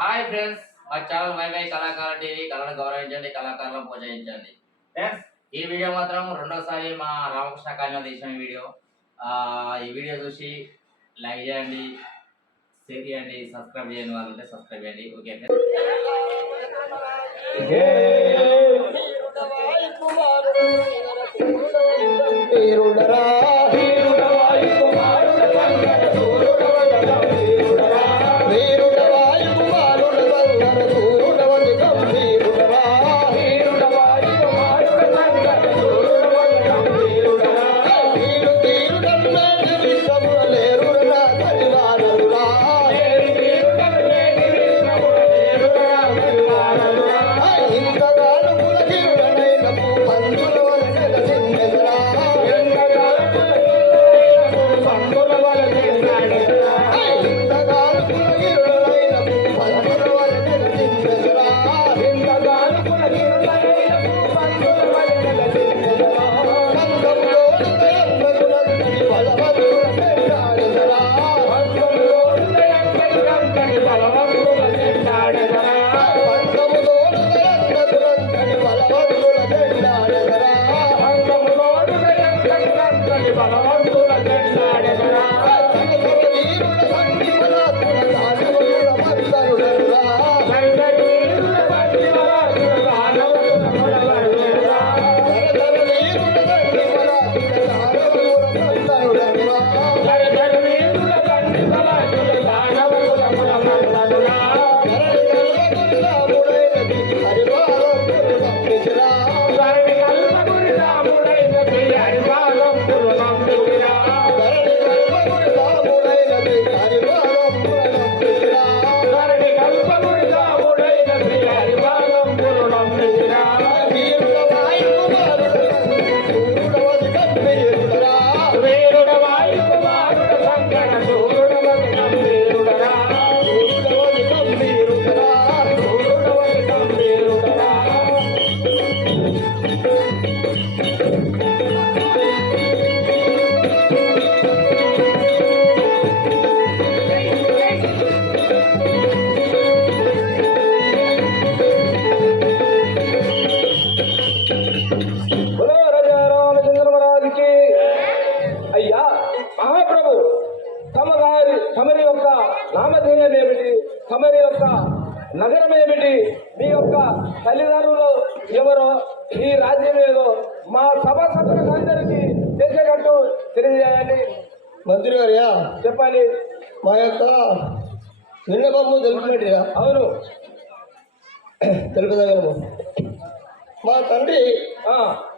Hi friends, మా channel YY కళాకార TV. కళను గౌరవించండి, కళాకారులను ప్రోత్సహించండి. ఫ్రెండ్స్, ఈ వీడియో మాత్రం రెండోసారి మా రామకృష్ణ కాలనీ తీసిన వీడియో. ఈ వీడియో చూసి లైక్ చేయండి, షేర్ చేయండి, సబ్స్క్రైబ్ చేయని వాళ్ళు ఉంటే సబ్స్క్రైబ్ చేయండి. Okay friends. తమరి యొక్క నామధేయం ఏమిటి? తమరి యొక్క నగరం ఏమిటి? మీ యొక్క తల్లిదండ్రులు ఎవరో, ఈ రాజ్యం ఏదో మా సభాసభ్యులకు అందరికీ తెలిసేటట్టు తెలియజేయండి. మంత్రి గారియా చెప్పండి. మా యొక్క విన్నపము తెలుపునట్టుగా. అవును, తెలుపుదగలము. మా తండ్రి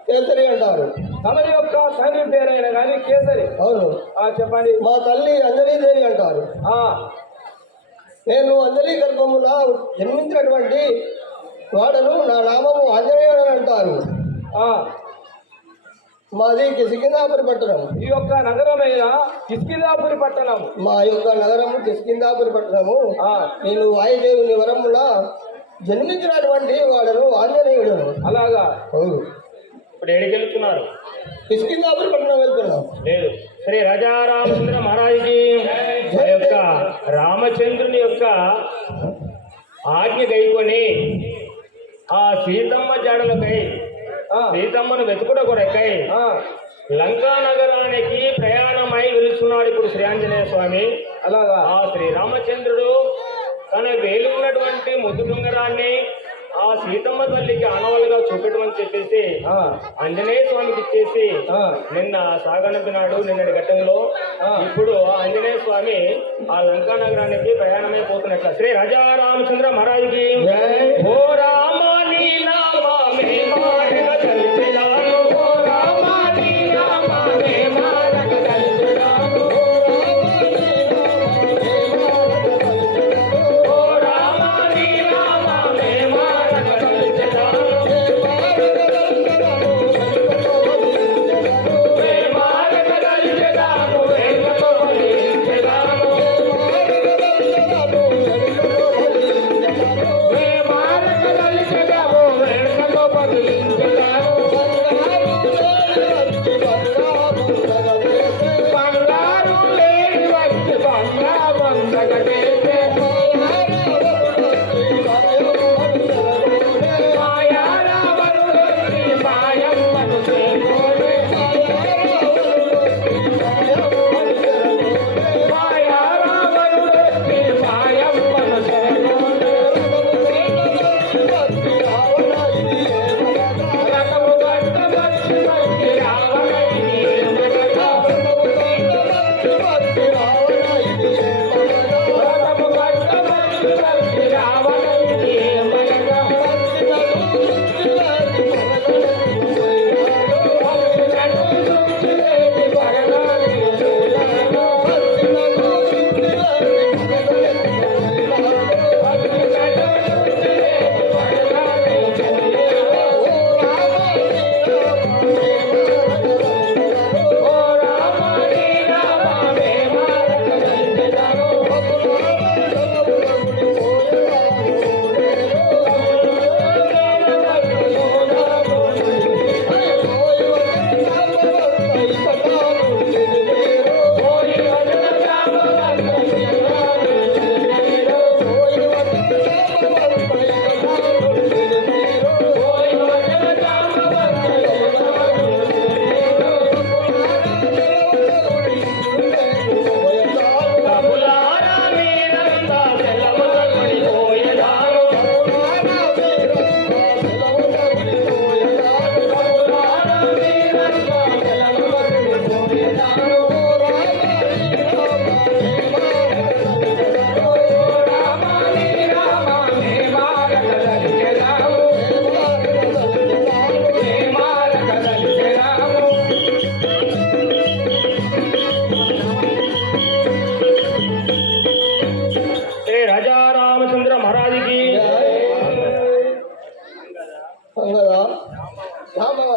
కేసరి అంటారు. తమరి యొక్క తండ్రి పేరైనా కానీ కేసరి. అవును. చెప్పండి. మా తల్లి అంజలీదేవి అంటారు. నేను అంజలి గర్భమున జన్మించినటువంటి వాడను. నా నామము ఆంజనేయుడు అంటారు. మాది కిష్కింధాపురి పట్టణం. ఈ యొక్క నగరమైన కిష్కింధాపురి పట్టణం. మా యొక్క నగరము కిష్కింధాపురి పట్టణము. నేను వాయుదేవుని వరముల జన్మించినటువంటి వాడను ఆంజనేయుడు. అలాగా. అవును. ఇప్పుడు ఎక్కడికి వెళ్తున్నారు? కిష్కింధాపురి పట్టణం వెళ్తున్నాం. లేదు, శ్రీ రాజా రామచంద్ర మహారాజుకి ఆ యొక్క రామచంద్రుని యొక్క ఆజ్ఞ గైకొని ఆ సీతమ్మ జాడలకై సీతమ్మను వెతుకుట కొరకై లంకా నగరానికి ప్రయాణమై వెలుస్తున్నాడు ఇప్పుడు శ్రీ ఆంజనేయ స్వామి. అలాగా. ఆ శ్రీరామచంద్రుడు తన వేలు ఉన్నటువంటి ముద్దు డుంగరాన్ని ఆ సీతమ్మ తల్లికి ఆనవాళ్ళుగా చూపెట్టమని చెప్పేసి ఆంజనేయ స్వామికి ఇచ్చేసి నిన్న సాగనంపినాడు. నిన్నటి ఘట్టంలో ఇప్పుడు ఆంజనేయ స్వామి ఆ లంకా నగరానికి ప్రయాణమైపోతున్నట్ల. శ్రీ రాజా రామచంద్ర మహారాజుకి ఓ రామ నీ నామమే మారగ తలిచెదాను, ఓ రామ నీ నామమే మారగ తలిచెదాను, ఓ రామ నీ నామమే మారగ తలిచెదాను, వే మారగ తలిచెదాను, వేగతో బలించెదాను, వే మారగ తలిచెదాను.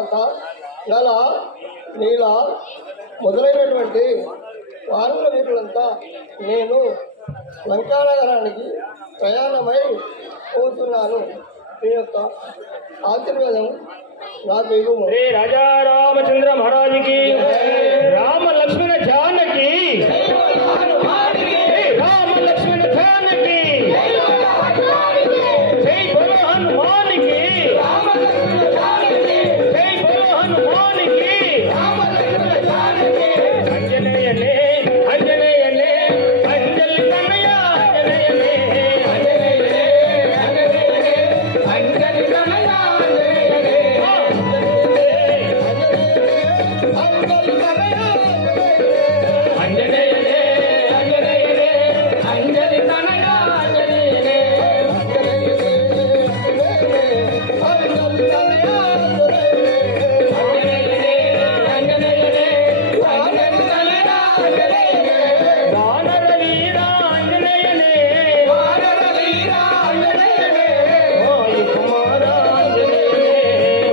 శక్తికాంత నల నీల మొదలైనటువంటి వానర వీరులంతా నేను లంకానగరానికి ప్రయాణమై పోతున్నాను. మీ యొక్క ఆశీర్వాదం నాకు ఇవ్వము. శ్రీ రాజా రామచంద్ర మహారాజుకి రామ లక్ష్మణ జానకి రామ లక్ష్మణ జానకి జై బలో హనుమానికి జై బలో హనుమానికి అంజనేయనే అంజనేయనే అంజలి కన్నయ్య అంజనేయనే అంజలి కన్నయ్య అంజనేయనే అంజనేయనే అంజలి కన్నయ్య అంజనేయనే వానర వీర అంజనేయనే వానర వీర అంజనేయనే వాయు కుమార అంజనేయనే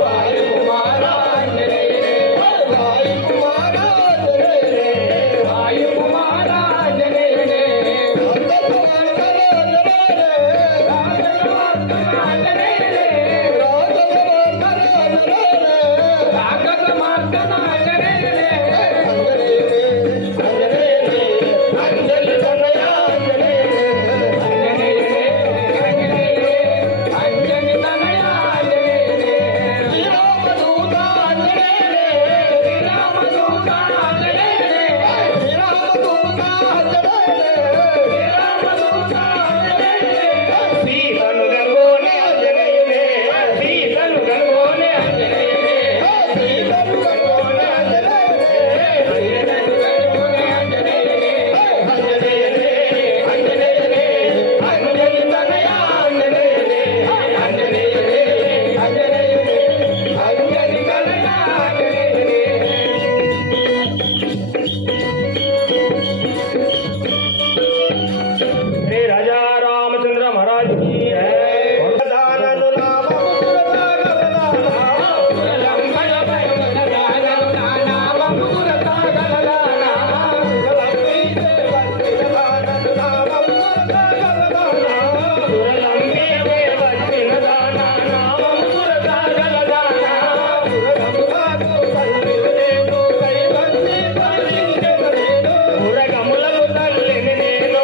వాయు కుమార అంజనేయనే వాయు కుమార అంజనేయనే వాయు కుమార అంజనేయనే రాఘవ మార్గన అంజనేయనే అంజలి కన్నయ్య అంజనేయనే అంజలి కన్నయ్య అంజనేయనే శ్రీరామదూత అంజనేయనే శ్రీరామదూత అంజనేయనే శ్రీరామదూత అంజనేయనే శ్రీరామదూత అంజనేయనే సీతను గంగోనే అంజనేయనే సీతను గంగోనే అంజనేయనే సీతను గంగోనే అంజనేయనే సీతను గంగోనే అంజనేయనే అంజనేయనే అంజనేయనే అంజలి కన్నయ్య అంజనేయనే అంజనేయనే అంజనేయనే అంజలి కన్నయ్య అంజనేయనే శ్రీ రాజా రామచంద్ర మహారాజ్ की మురగములకు తల్లిని నేను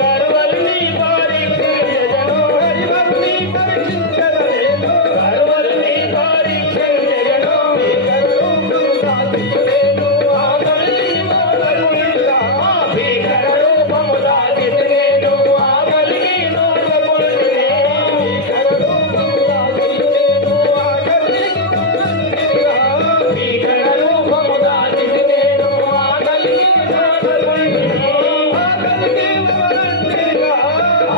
గర్వల్ని పరీక్షించెదను గర్వల్ని పరీక్షించెదను గర్వల్ని పరీక్షించెదను భీకర రూపము దాచితి నేను ఆకలికి నోటముడినే భీకర రూపము దాచితి నేను ఆకలికి నోటముడినే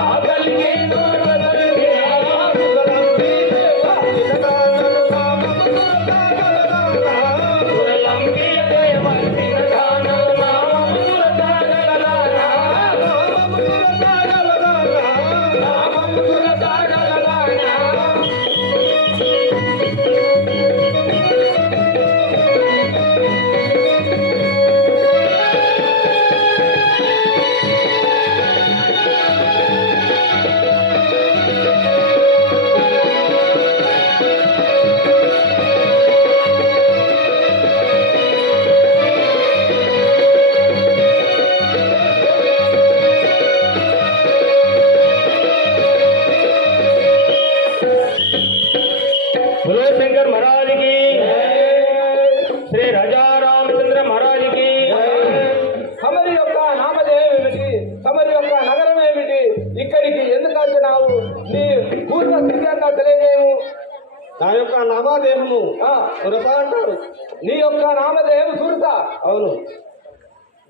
ఆకలికి నోటముడినే సురలంబియే వంచిన దాన నామముల తాగలదానా నామముల తాగలదానా बोलो शंकर महाराज की శ్రీ రాజా రామచంద్ర మహారాజ్ की తమరి యొక్క నామధేయం ఏమిటి? తమరి యొక్క నగరం ఏమిటి? ఇక్కడికి ఎందుకు వచ్చినావు? నీ పూర్వ స్థితిగా తెలియజేయము. నా యొక్క నామధేయము సురత అంటారు. నీ యొక్క నామధేయం సురత. అవును,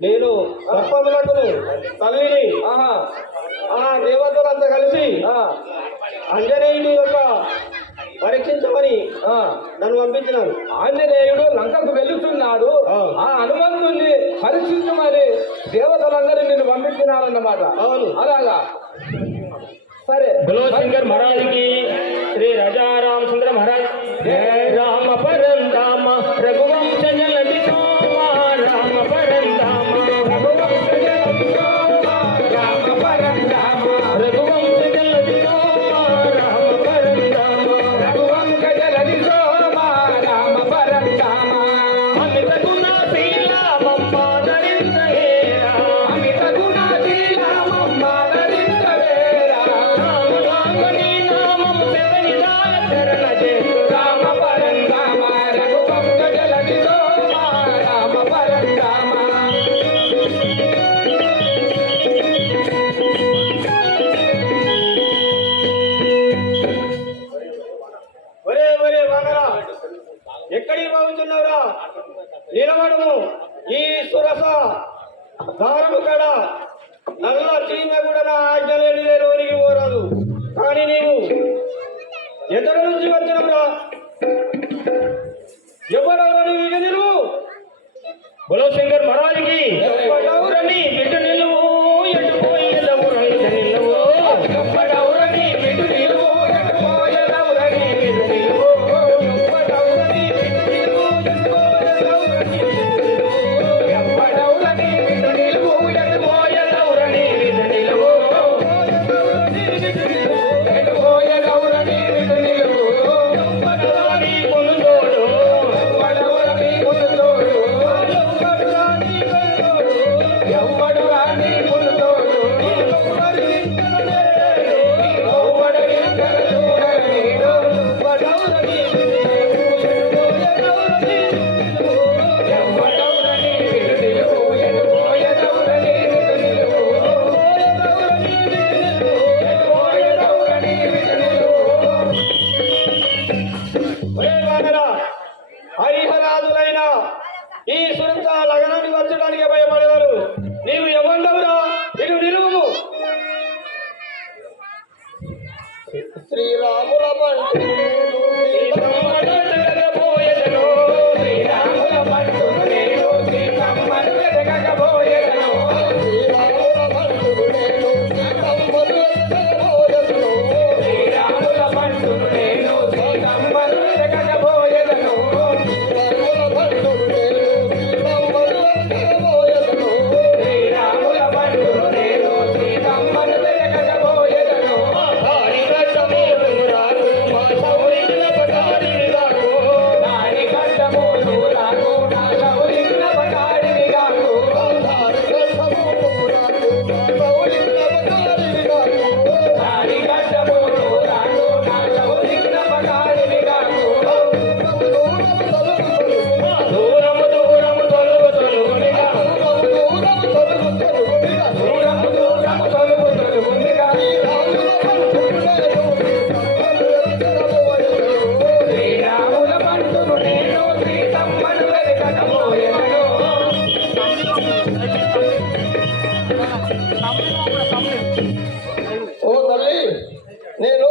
నేను సర్పములకు తల్లిని. ఆ దేవతలంతా కలిసి ఆంజనేయుడి యొక్క పరీక్షించమని నన్ను పంపించినాను. ఆంజనేయుడు లంకకు వెళ్తున్నాడు. ఆ హనుమంతుణ్ణి పరీక్షించమని దేవతలందరూ నిన్ను పంపించినారన్నమాట. అవును, అలాగా. సరే. बोलो शंकर महाराज की श्री राजा रामचंद्र महाराज जय राम परंदा కానీ నీవు ఎతడి నుంచి వచ్చినవురా? ఎవరెవరు నీవు ఇక నిలువు? బోలో శంకర్ మహారాజుకి ఎవరెవరని బిడ్డ నిలువు ఎటు పోయేదెవరు ఇక నిలువు? ఎవరెవరని బిడ్డ నిలువు ఎటు పోయేదెవరని బిడ్డ నిలువు? ఎవరెవరని బిడ్డ నిలువు ఎటు పోయేదెవరని బిడ్డ నిలువు? ఎవరెవరని బిడ్డ నిలువు ఎటు పోయేదెవరని బిడ్డ నిలువు? ఎటు పోయేదెవరని బిడ్డ నిలువు? ఎవరెవరని పొందుతోడు ఎవరెవరని పొందుతోడు ఎవడు రాని పొందుతోడు హరిహరాదులైన ఈ సురంత లగ్నానికి వచ్చడానికి భయపడేవారు నీవు ఎవరు? ఇటు నిలువు. శ్రీరాముల బంటు పోయేదను శ్రీరాముల పట్టు నేను సీతమ్మను వెతకకపోయేదను. శ్రీరాముల బంటు నేను సీతమ్మను వెతకకపోయేదను. శ్రీరాముల పట్టు నేను సీతమ్మను వెతకకపోయేదను. శ్రీరాముల బంటు నేను సీతమ్మను వెతకకపోయేదను. శ్రీరాముల పట్టు నేను సీతమ్మను వెతకకపోయేదను. హరికట్టమోను రాను మా సౌరికిన పటారిని రాను. హరికట్టమోను రాను నా సౌరికిన పటారిని రాను. హరికట్టమోను రాను మా సౌరికిన పటారిని రాను. హరికట్టమోను రాను నా సౌరికిన పటారిని రాను. దూరము దూరము తొలుగు తొలుగునిగా దూరము దూరము తొలుగు తొలుగునిగా శ్రీరాముల పంతులు నేను సీతమ్మను వెతకకపోయేదను. ఓ తల్లి, నేను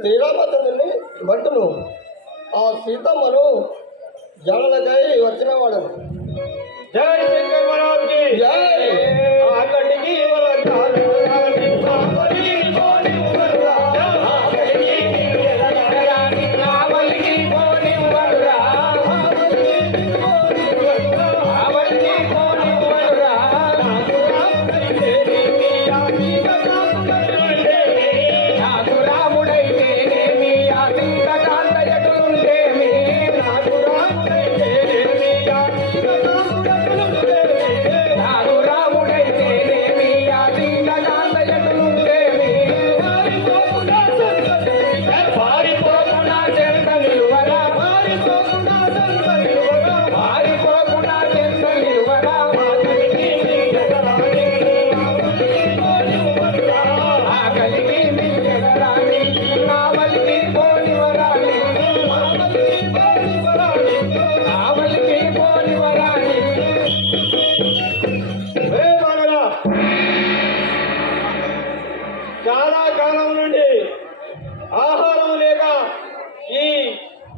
శ్రీరామచంద్రుని బంటును. ఆ సీతమ్మను జడలకై వచ్చిన వాడను. జై శంకర్ మహారాజ్ కి జై. ఆకటికి వరదాలు రాని నావలికి పోని వరదా. ఆకటికి వరదాలు నావలికి పోని వరదా. ఆవలికి పోని వరదా. ఆవలికి పోని వరదా. నాకు రాముడైతేనేమి ఆ సింగకాంత ఎటులుండేమి. నాకు రాముడైతేనేమి ఆ సింగకాంత ఎటులుండేమి. నాకు రాముడైతేనేమి ఆ సింగకాంత ఎటులుండేమి. పారిపోకుండా చెంత నిలువరా. పారిపోకుండా చెంత నిలువరా. పారిపోకుండా చెంత నిలువరా. ఆకలికి నీ ఎగరాని నావలికి పోని వరాలి. నావలికి పోని వరాలి. చాలా కాలం నుండి ఆహారం లేక ఈ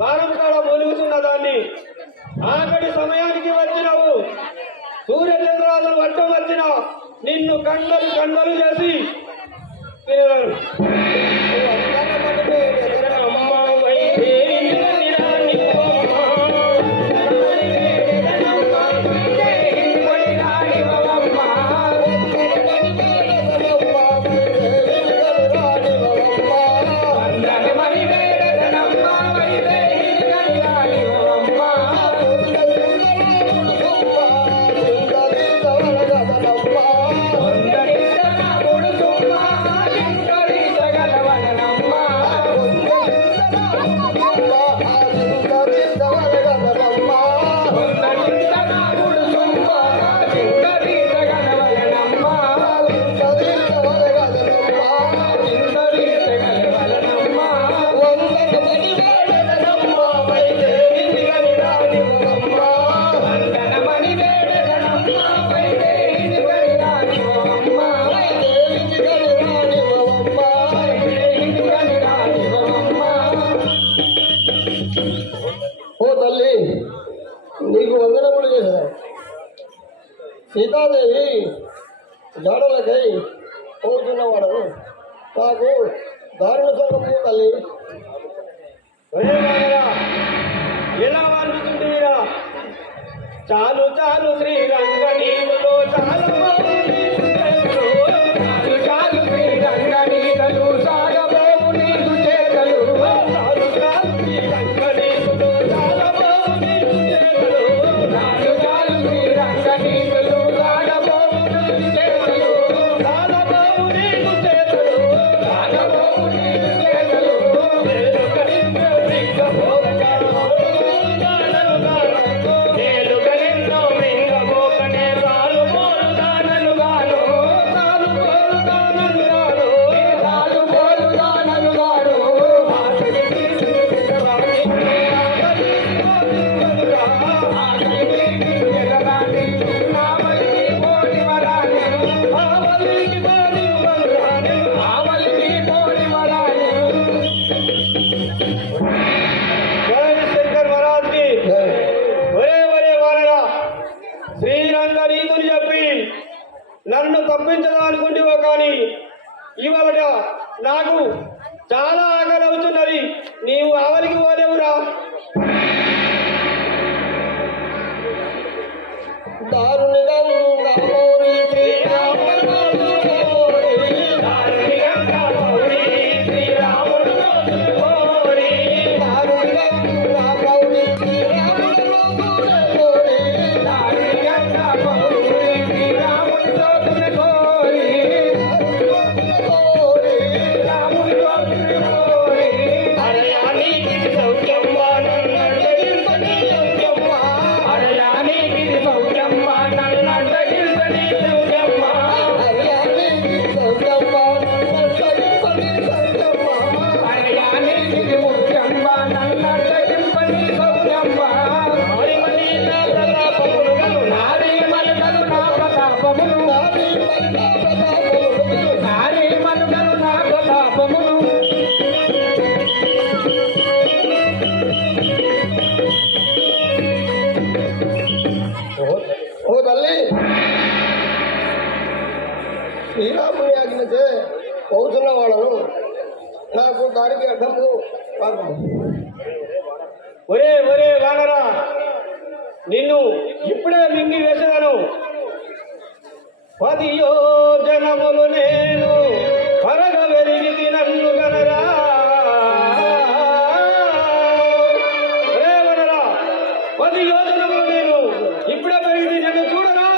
బాణం కాడ మూలుగుతున్న దాన్ని ఆకటి సమయానికి వచ్చినావు. సూర్యచంద్రాలను వడ్డం వచ్చిన నిన్ను కండలు కండలు చేసి తినగలను. రాముల సీతాదేవి జాడలకై పోతున్నవాడు నాకు దారుణ సంగము తల్లి. ఎలా వాడుతుందిరా? చాలు చాలు శ్రీరంగ నీవులో చాలు చాలు శ్రీరంగ నీళ్ళు సాగబోవు నీకు చేతలు చాలు చాలు శ్రీరంగ నీవులో సాగబోవు నీకు చేతలు చాలు చాలు శ్రీరంగ నీళ్ళు సాగబోవు నీకు చేతలు సాగబోవు నీకు చేతలు సాగబోవు నీకు చేతలు శ్రీరంగనీతుని చెప్పి నన్ను తప్పించదానుకుంటేవో కానీ ఇవాళ నాకు చాలా ఆకలి అవుతున్నది. నీవు ఆవలికి పోలేవురా? ఓ తల్లి, శ్రీరాముని ఆజ్ఞతే పోతున్న వాళ్ళను నాకు దానికి అడ్డము కాదు. ఒరే ఒరే వానరా, నిన్ను ఇప్పుడే మింగి వేసేదాను. 10 యోజనములు నేను పరగ వెలిగి నన్ను గనరా. ఒరే వనరా, 10 యోజనములు నేను ఇప్పుడే పెరిగి నన్ను చూడరా.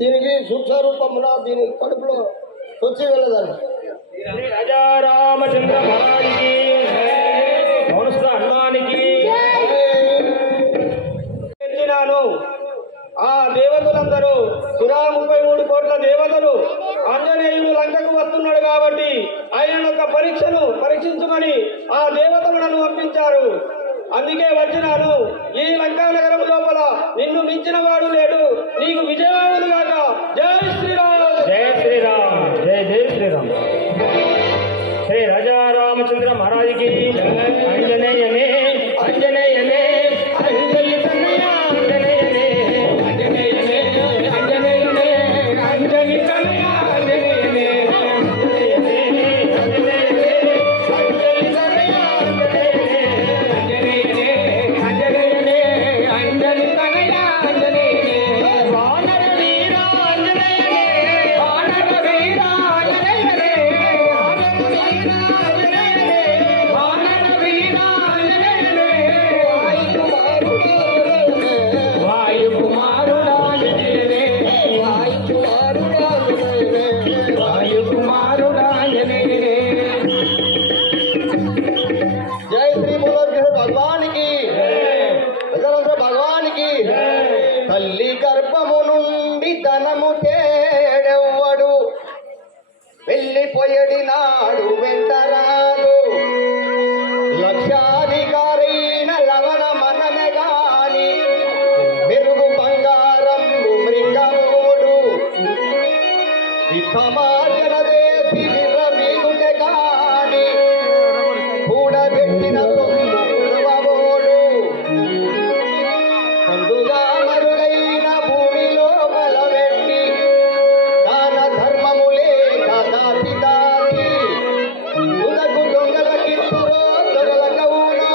దీనికి సూక్ష్మ రూపమున దీని కడుపులో వచ్చి వెళ్ళదండి. రాజా రామచంద్ర మహారాజుకి హనుమానికి ఆ కాబట్టి ఆయన యొక్క పరీక్షించమని ఆ దేవతలు నన్ను పంపించారు. అందుకే వచ్చినాను. ఈ లంకా నగరం లోపల నిన్ను మించిన వాడు లేడు. నీకు విజయవాడు గాక. జై శ్రీరామ్. జై శ్రీరామ్. జై జై శ్రీరామ్. శ్రీ రాజా రామచంద్ర మహారాజుకి అంజనేయనే అంజనేయనే అంజలి తనయ అంజనేయనే అంజనేయనే అంజనేయనే అంజలి తనయ అంజనేయనే అంజనేయనే అంజనేయనే అంజలి తనయ అంజనేయనే అంజనేయనే అంజనేయనే అంజలి తనయ అంజనేయనే వానర వీర అంజనేయనే వానర వీర అంజనేయనే జై శ్రీ బోలో భగవానికి భగవానికి. తల్లి గర్భము నుండి ధనము తేడెవ్వడు, వెళ్ళిపోయడి నాడు వెంటరాదు. లక్షాధికారైన లవణ మనమే గాని మెరుగు బంగారం మృంగమోడు. విత్తమార్జన దేశి విర్రవీగుండె గాని కూడబెట్టిన సొమ్ము కుడవబోడు. ముందుగా మరుగైన భూమిలో బలమెట్టి దాన ధర్మము లేక దాచి దాచి తుదకు దొంగల కిత్తురో దొరల గౌనో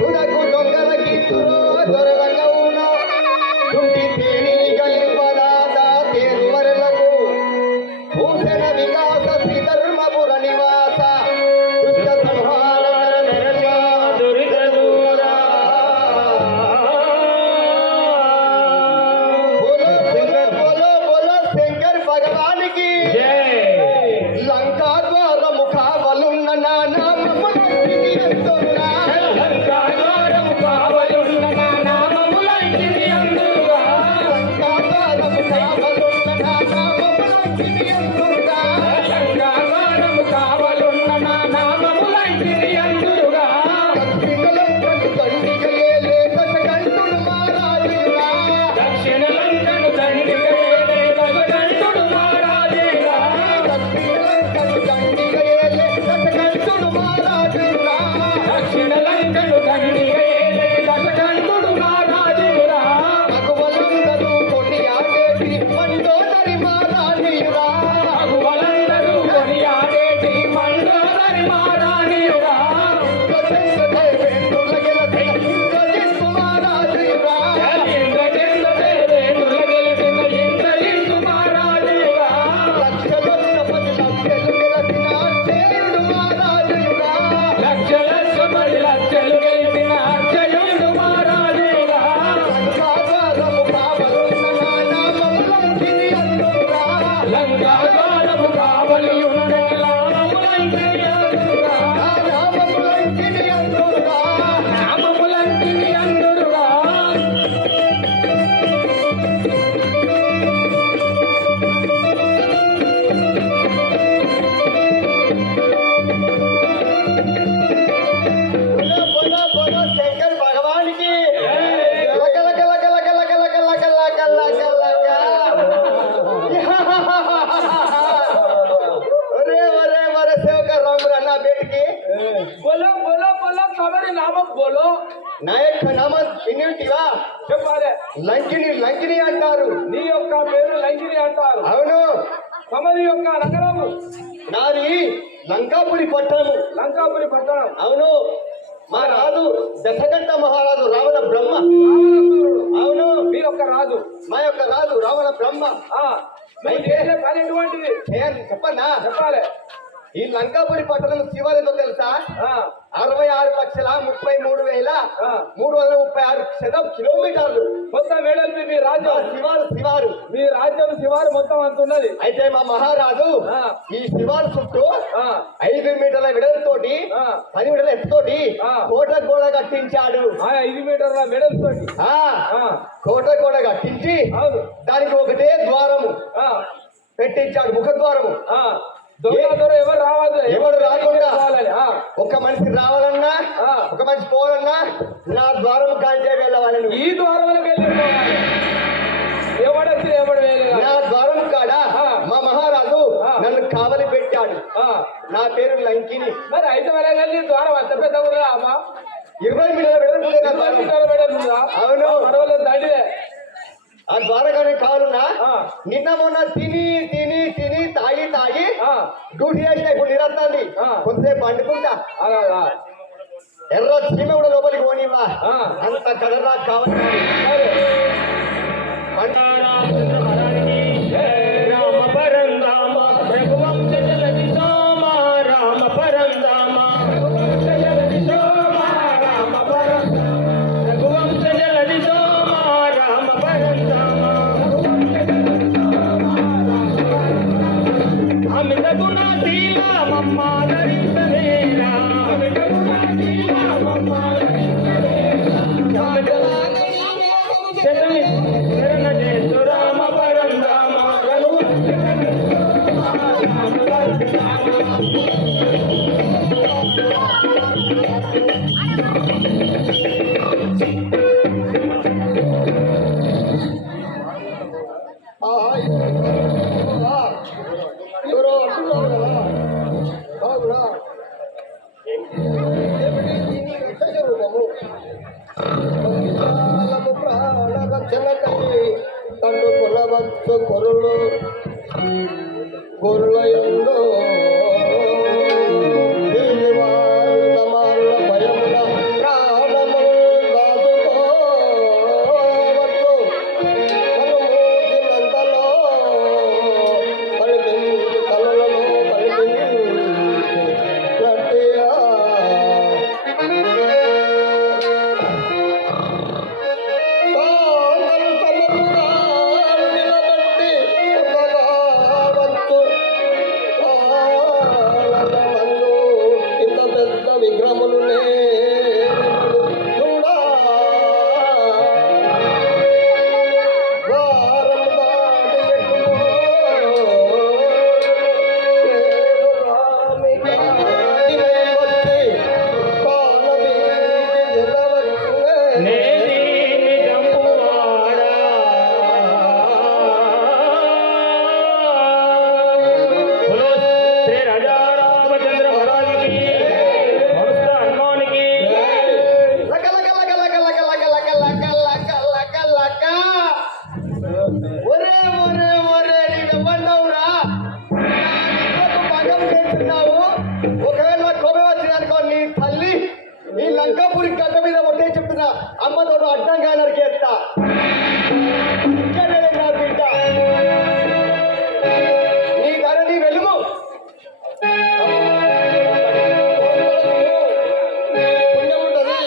తుదకు దొంగల కిత్తురో దొరల గౌనో తుంటి తేని గలిపదాదా తేరువరలకు భూషణ వికాస శ్రీ ధర్మపుర నివాస దుష్ట సంహార నరసింహ దురితదూరా बोलो शंकर भगवान की జై లంకా ద్వారము కావలున్న నా నామములంటిని అందునా. లంకాద్వారము కావలున్న నా నామములంటిని అందుగా లంకా ద్వారము కావలున్న నా నామములంటిని అందునా. లంకాద్వారము కావలున్న నా నామములంటిని అందుగా దక్షిణలంకను దండిగలేలే దశకంఠుడు మహారాజునా. దక్షిణ లంకను దండిగలేలే దశకంఠుడు మహారాజేగా దక్షిణలంకను దండిగలేలే దశకంఠుడు మహారాజునా. దక్షిణ లంకను దండిగలేలే దశకంఠుడు మహారాజేగా భగవంతుడు కొనియాడేటి మండోదరి మహారాణిరా. భగవంతుడు కొనియాడేటి మండోదరి మహారాణియుగా దేవేంద్రుల గెలసిన ఇంద్రజిత్తు మహారాజురా. ఇంద్రజింద్ర దేవేంద్రుల గెలిచిన ఇంద్రజిత్తు మహారాజేగా లక్షల పది లక్షలు గెలసిన అక్షయుడు మహారాజురా. లక్షలక్షపడి లక్షలు గెలిచిన అక్షయుడు మహారాజేగా లంకాద్వారము కావలున్న నా నామములంటిని అందురా. లంకాద్వారము కావలి ఉన్న నామములంటిని అందుగా నా నామములంటిని అందురా. నామములంటిని అందురుగా बोलो शंकर भगवान की लग लग लग लग लग लग लग लग लग लग अरे अरे अरे सेवक राम राणा बेट की बोलो बोलो बोलो खबरी नामक बोलो. నాయక్ నామ వినింటివా? చెప్పాలి. లంకిని అంటారు. నీ యొక్క పేరు లంకిని అంటారు. అవును, తమరి యొక్క నగరము నాది లంకాపురి పట్టణము. లంకాపురి పట్టణం. అవును, మా రాజు దశకంఠ మహారాజు రావణ బ్రహ్మ. రావణాసురుడు. అవును, మీ యొక్క రాజు. మా యొక్క రాజు రావణ బ్రహ్మ. నువ్వు చేసే పని ఎటువంటిది చెప్పన్నా? చెప్పాలి. ఈ లంకాపురి పట్టణం శివాలయంతో తెలుసా? ఆ, 66,33,336 చదరపు కిలోమీటర్లు మొత్తం వేడల్పి మీ మా రాజ్యం. శివారు. మీ రాజ్యం శివారు మొత్తం అంత ఉన్నది. అయితే మా మహారాజు ఆ. ఈ శివారు చుట్టూ ఆ, 5 మీటర్ల వెడల్తోటి ఆ. 10 మీటర్ల ఎత్తుతోటి ఆ. కోట గోడ కట్టించాడు. 5 మీటర్ల మెడల్ తోటి. కోట గోడ కట్టించి అవును. దానికి ఒకటే ద్వారము ఆ, పెట్టించాడు, ముఖద్వారము. ఆ, దొంగ ఎవరు రావద్దు, ఎవరు రాకుండా పోవాలని. ఒక మనిషి రావాలన్నా ఒక మనిషి పోవాలన్నా నా ద్వారం కాంచే వెళ్ళవాలని. ఈ ద్వారంలోకి వెళ్ళిపోవాలి. ఎవడొచ్చి ఎవడు వేలు కాదు. నా ద్వారం కాడ మా మహారాజు నన్ను కావలి పెట్టాడు. నా పేరు లంకిని. మరి అయితే మరి వెళ్ళి ద్వారం అంత పెద్ద కూడా అమ్మా 20 మీటర్ల వెడల్పుందా? అవును. పడవలేదు దండివే. ఆ ద్వారకానికి కావాలన్నా నిన్న మొన్న తిని తిని తిని తాగి తాగి డ్యూటీ చేసిన ఇప్పుడు నిరత్తాంది. కొంతసేపు పండుకుంటా ఎర్ర చీమ కూడా లోపలికి పోనివా అంత కలరా కావాలి. ఎవరో అంటున్నారు కదా బాగురా ప్రాణరక్షణకై తండ్రి కొనవచ్చు కొరులు గొర్రెల యందు భయముల ప్రాణము దాచుకోవచ్చు. కనుమూసినంతలో కనిపించి కనులలో కనిపించినట్టియా విగ్రహములు ఒకవేళ కోపం వచ్చిందనుకో నీ తల్లి నీ లంకాపురి గడ్డ మీద ఒట్టే చెప్తున్నా అమ్మతో అడ్డంగా నరికేస్తా. ఇక్కడే నా బిడ్డ నీ ధర నీ వెలుగు పుణ్యం ఉంటది.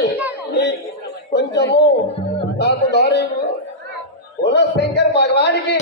కొంచెము నాకు దారి ఓల శంకర్ భగవానికి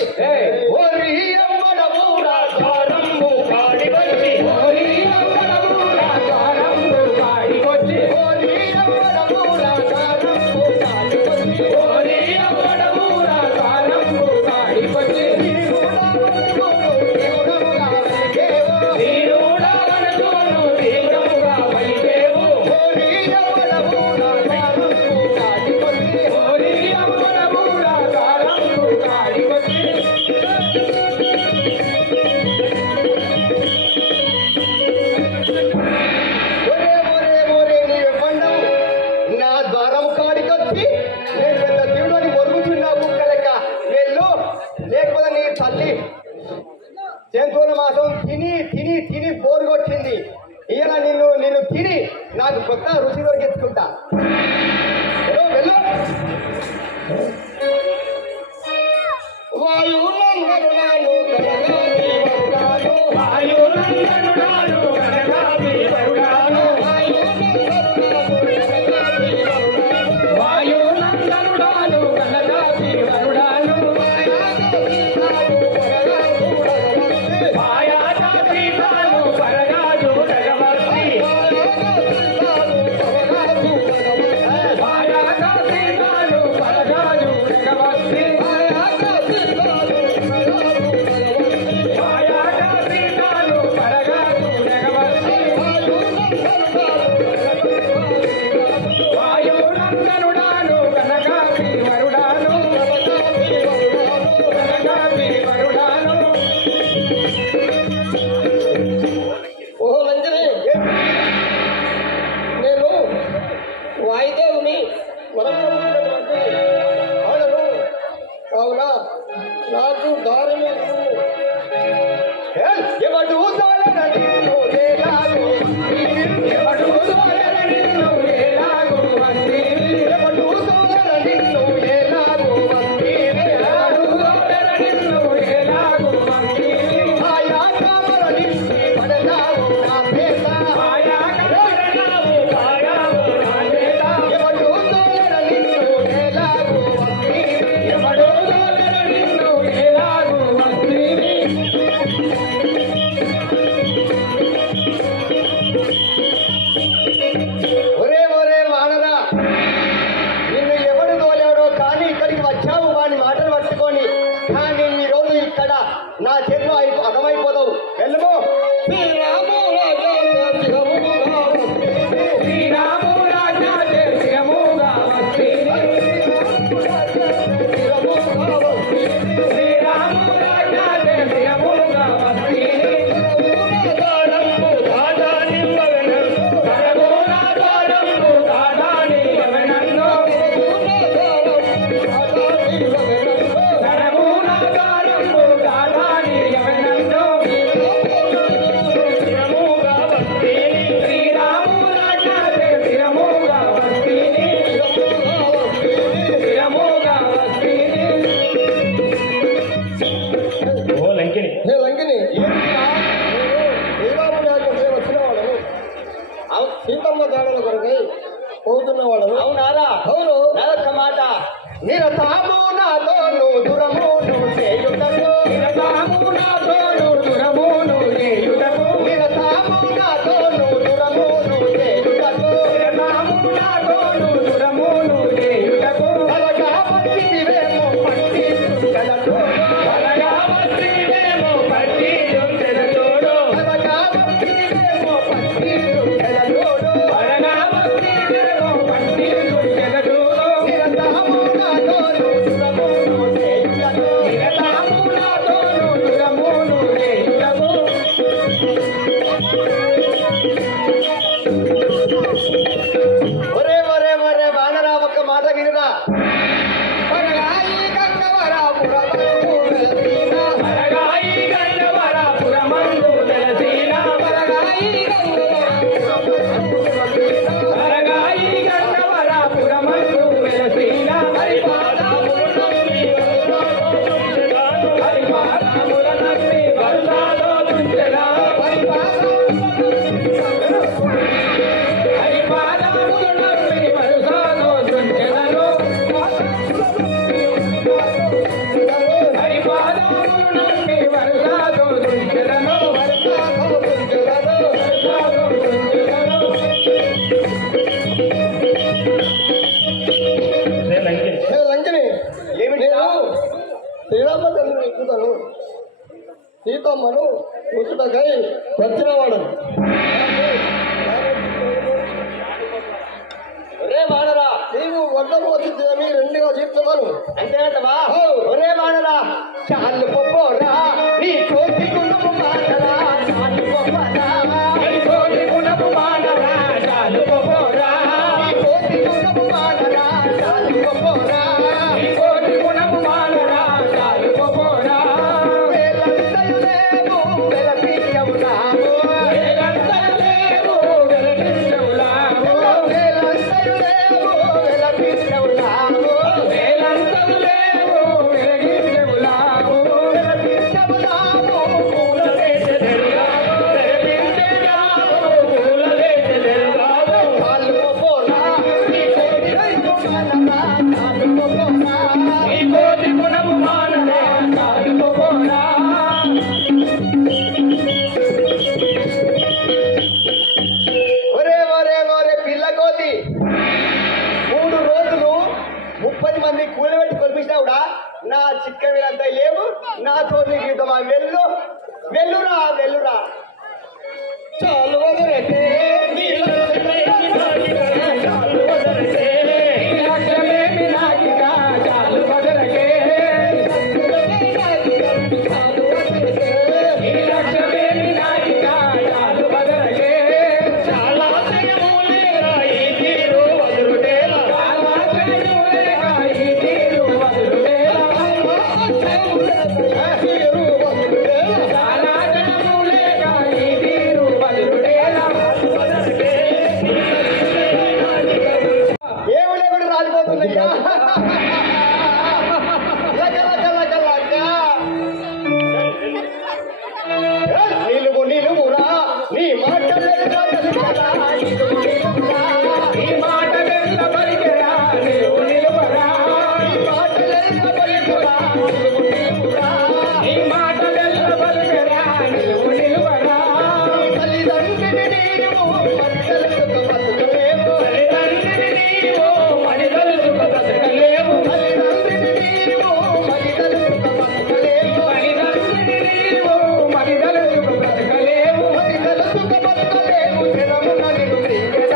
జంతువుల మాసం తిని తిని తిని బోరు కొట్టింది. ఇలా నిన్ను తిని నాకు కొత్త రుచి దొరికించుకుంటా. వెళ్ళు వాయునందనుడాలు కార్యక్రమాల కొరకై పోతున్న వాళ్ళను. అవునారా? అవును. నాదొక్క మాట. నిరతాము నాతో దూరము చేయుటకు, నిరతాము నాతో దూరమును చేయుటకు, నిరతాము నాతో దూరము చేయుటకు, నిరతాము నాతో దూరమును చేయుటకు, బలగా పట్టివేమో పట్టి చుట్టలతో, బలగా పట్టివేమో పట్టి చుట్టెదతోడు, బలగా పట్టివేమో పట్టి చుట్టలతోడు, బలగా పట్టివేమో పట్టి చుట్టెదతోడు, నిరతాము నాతో దూరము చేయుటకు, నిరతాము నాతో దూరమును చేయుటకు. ఒరే ఒరే ఒరే వానరా ఒక్క మాట వినురా. పరగాయి గంగవరాపురమందు వెలసిన, బలగాయి గండవరాపురమందు వెలసిన, పరగాయి గంగవరాపురమందు వెలసిన, బలగాయి గండవరాపురమందు వెలసిన, హరిపాదములు నమ్మి వరుసాలో తుంచెదా, హరిపాదములు నమ్మి వరుసాలో తుంచెదను, హరిపాదములు నమ్మి వరుసాలో తుంచెదను, వరుసాలో తుంచెదను. లంకిని ఏమిటి? శ్రీరామచంద్రుని ఎక్కుతాను, సీతమ్మను కూర్చుటకై వచ్చిన వాడు. ఒరే వానరా, నీవు వడ్డమోసి మీ రెండుగా తీర్చమను. అంతేనంటవా? ఒరే వాడరా, చాలు పొపోరా నీ కోటి గుణము మాటరా, చాలు పొప్పరా నీ కోటి గుణము మానరా, చాలు పోరా. నీ కోటి గుణము మాటరా, చాలు పొపోరా నీ కోటి గుణము మానరా, చాలు పోరా. వేలంతయులేము వెలపియమునాము, వేలంతలేవు వెలపించవులావు, వేలంతయులేము వెలపియమునాము, వేలంతలేవు వెలగించవులావు, వెలపియమునాము పూల వేసెదెరుగావు, వెలపించెదావు, పూల వేసెదెరుగావు. చాలు పొపోరా నీ కోటి గుణము మాటరా, చాలు పొపోరా నీ కోటి గుణము మానరా, చాలు పోరా. ఒరే ఒరే ఒరే పిల్లకోతి, 3 రోజులు 30 మంది కూలిపెట్టి కొలిపించినావుడా, నా చిక్క వీళ్ళంతా లేవు, నా తోటి గీతమా వెల్లురా వెల్లురా. చాలు వదిలేటే చాలు వదలకే, లక్ష్యమేమి నాకిగా, చాలు వదలకే, ఈ లక్ష్యమేమి నాకిగా, చాలు వదలకే. చాలా జయములేరా ఈ తీరు వదులుటేలా, చాలా జయములేరా ఈ తీరు వదులుటేలా, చాలా జయములేరా ఈ తీరు వదులుటేలా. ఏమి లేకుండా రాలిపోతుందయ్యా. లక లక లక లక. నిలువు నిలువురా నీ మాటలను దాటలురా, నిలువు నిలువురా ఈ మాట వెల్ల పలికెరా, నిలువు నిలువరా, నీ మాటలను పలుకురా, నిలువు నిలువురా. ఈ మాట వెల్ల పలికెరా, నిలువు నిలువరా. తల్లిదండ్రిని నీవు మరిదలుచుక బతుకలేవు, తల్లిదండ్రిని నీవు మడిదలుచుక బ్రతకలేవు, తల్లిదండ్రిని నీవు మరిదలుచుక బతుకలేవు, తల్లిదండ్రిని నీవు మడిదలుచుక బ్రతకలేవు. మరిదలుచుక బతుకలేవు, జనమున నిన్ను ప్రియరా.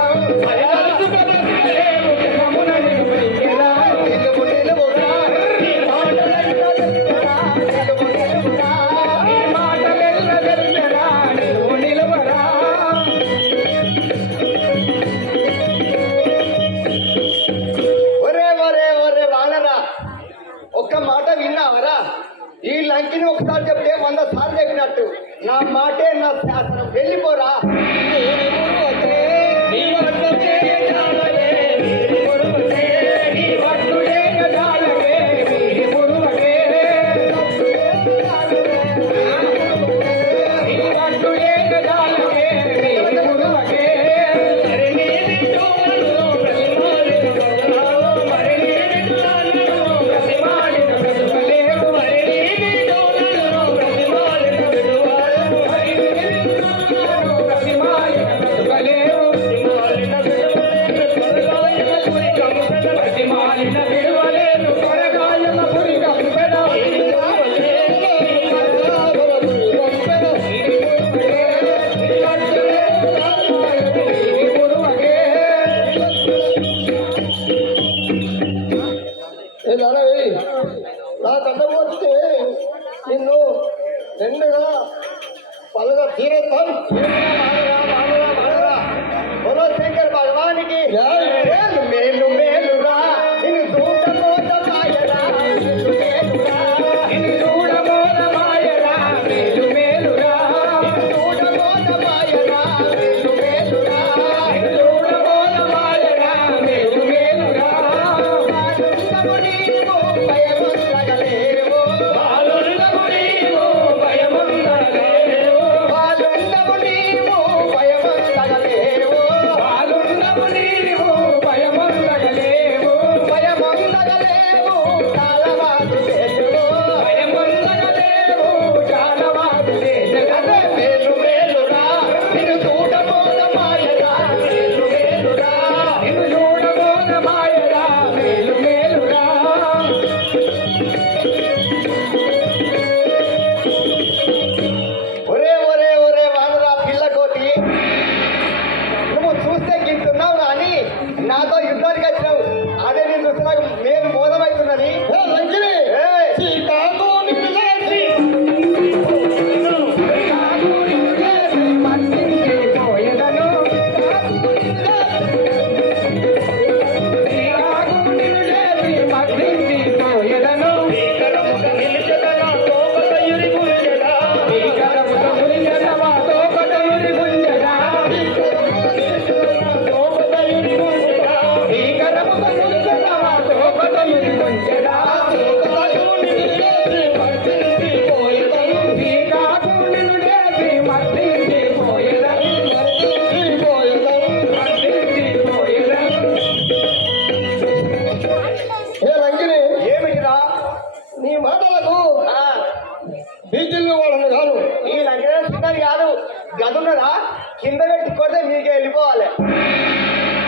పెట్టి కొడితే మీకే వెళ్ళిపోవాలి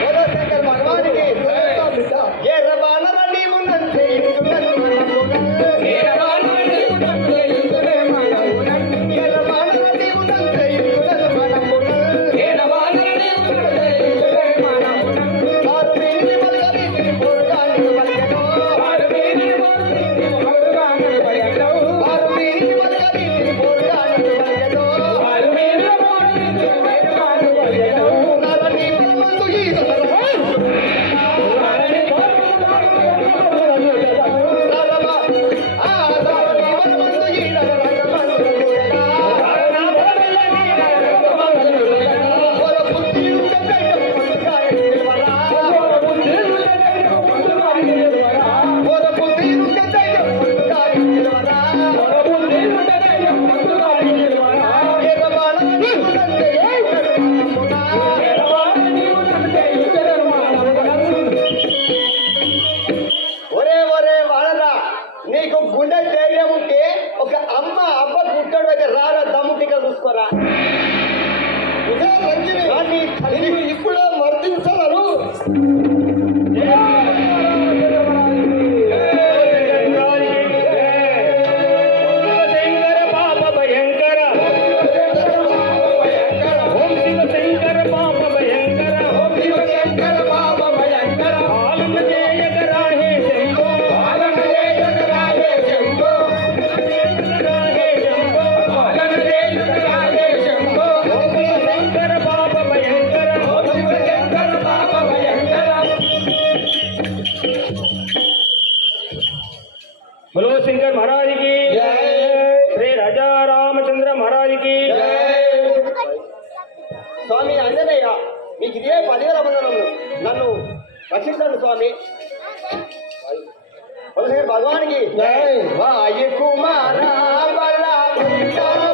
బోలో శంకర్ భగవానికి ఎర్ర బాణర నీవు నంటే ఇందునన్ను ఎర్ర బాణర నీవు నంటే ఇందునన్ను వారు వీరిని మలగని తిని పోరుగానికి వలెను వారు వీరిని మలగని తిని పోరుగానికి వలెను నలని బలమందు ఈదల నీకు గుండె ధైర్యం ఉంటే ఒక అమ్మ అబ్బ గుట్టడు దగ్గర రారా దమ్ము టిక చూసుకోరా ఇప్పుడు మర్దించగలరు बोलो शंकर महाराज की श्री राजा रामचंद्र महाराज की స్వామి అంజనేయ మీకు ఇదే 10,000 వందనములు నన్ను రక్షించండి స్వామి భగవానికి వాయు కుమార బల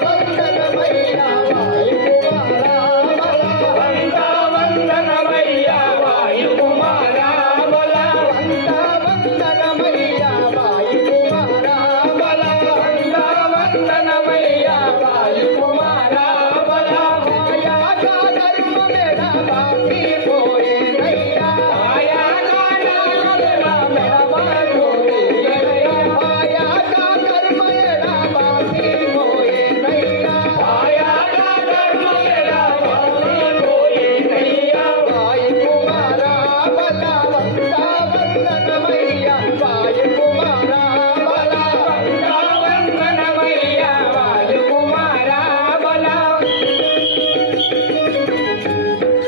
వందనమయ్య వాయు కుమార బల వందనమయ్య వాయు కుమార బల వందనమయ్య వాయు కుమార బల వందనమయ్య వాయు కుమార బల మాయా ధర్మ మేడ బాకి పోయే నయ్యా మాయా ధర్మ మేడ బాకి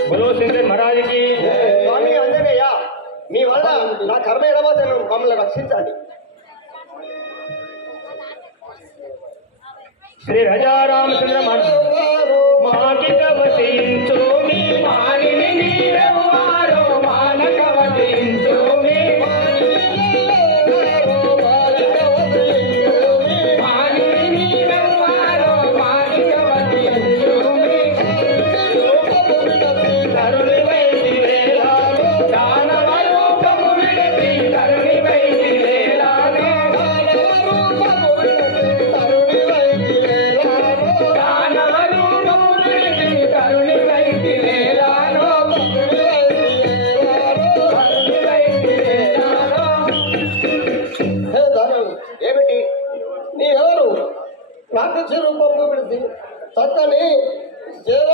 बोलो शंकर महाराज की స్వామి అంజనేయ మీ వల్ల నా కర్మ ఎడబాసను మమ్మల్ని రక్షించండి श्री राजा रामचंद्र महाराज माकिकवतिंचो मी मानिनि नीरवारो मानकवतिंचो मी मानिनि नीरवारो मानकवतिंचो मी తరుణి వైది వేలాలో దానవ రూపము విడతి తరుణి వైది వేలాలో దానవ రూపము విడతి తరుణి వైది వేలాలో తరుణి వైది వేలాలో హే ధనం ఏమిటి నీ ఎవరు రాక్షస రూపంలో పెడితే చక్కని దేవ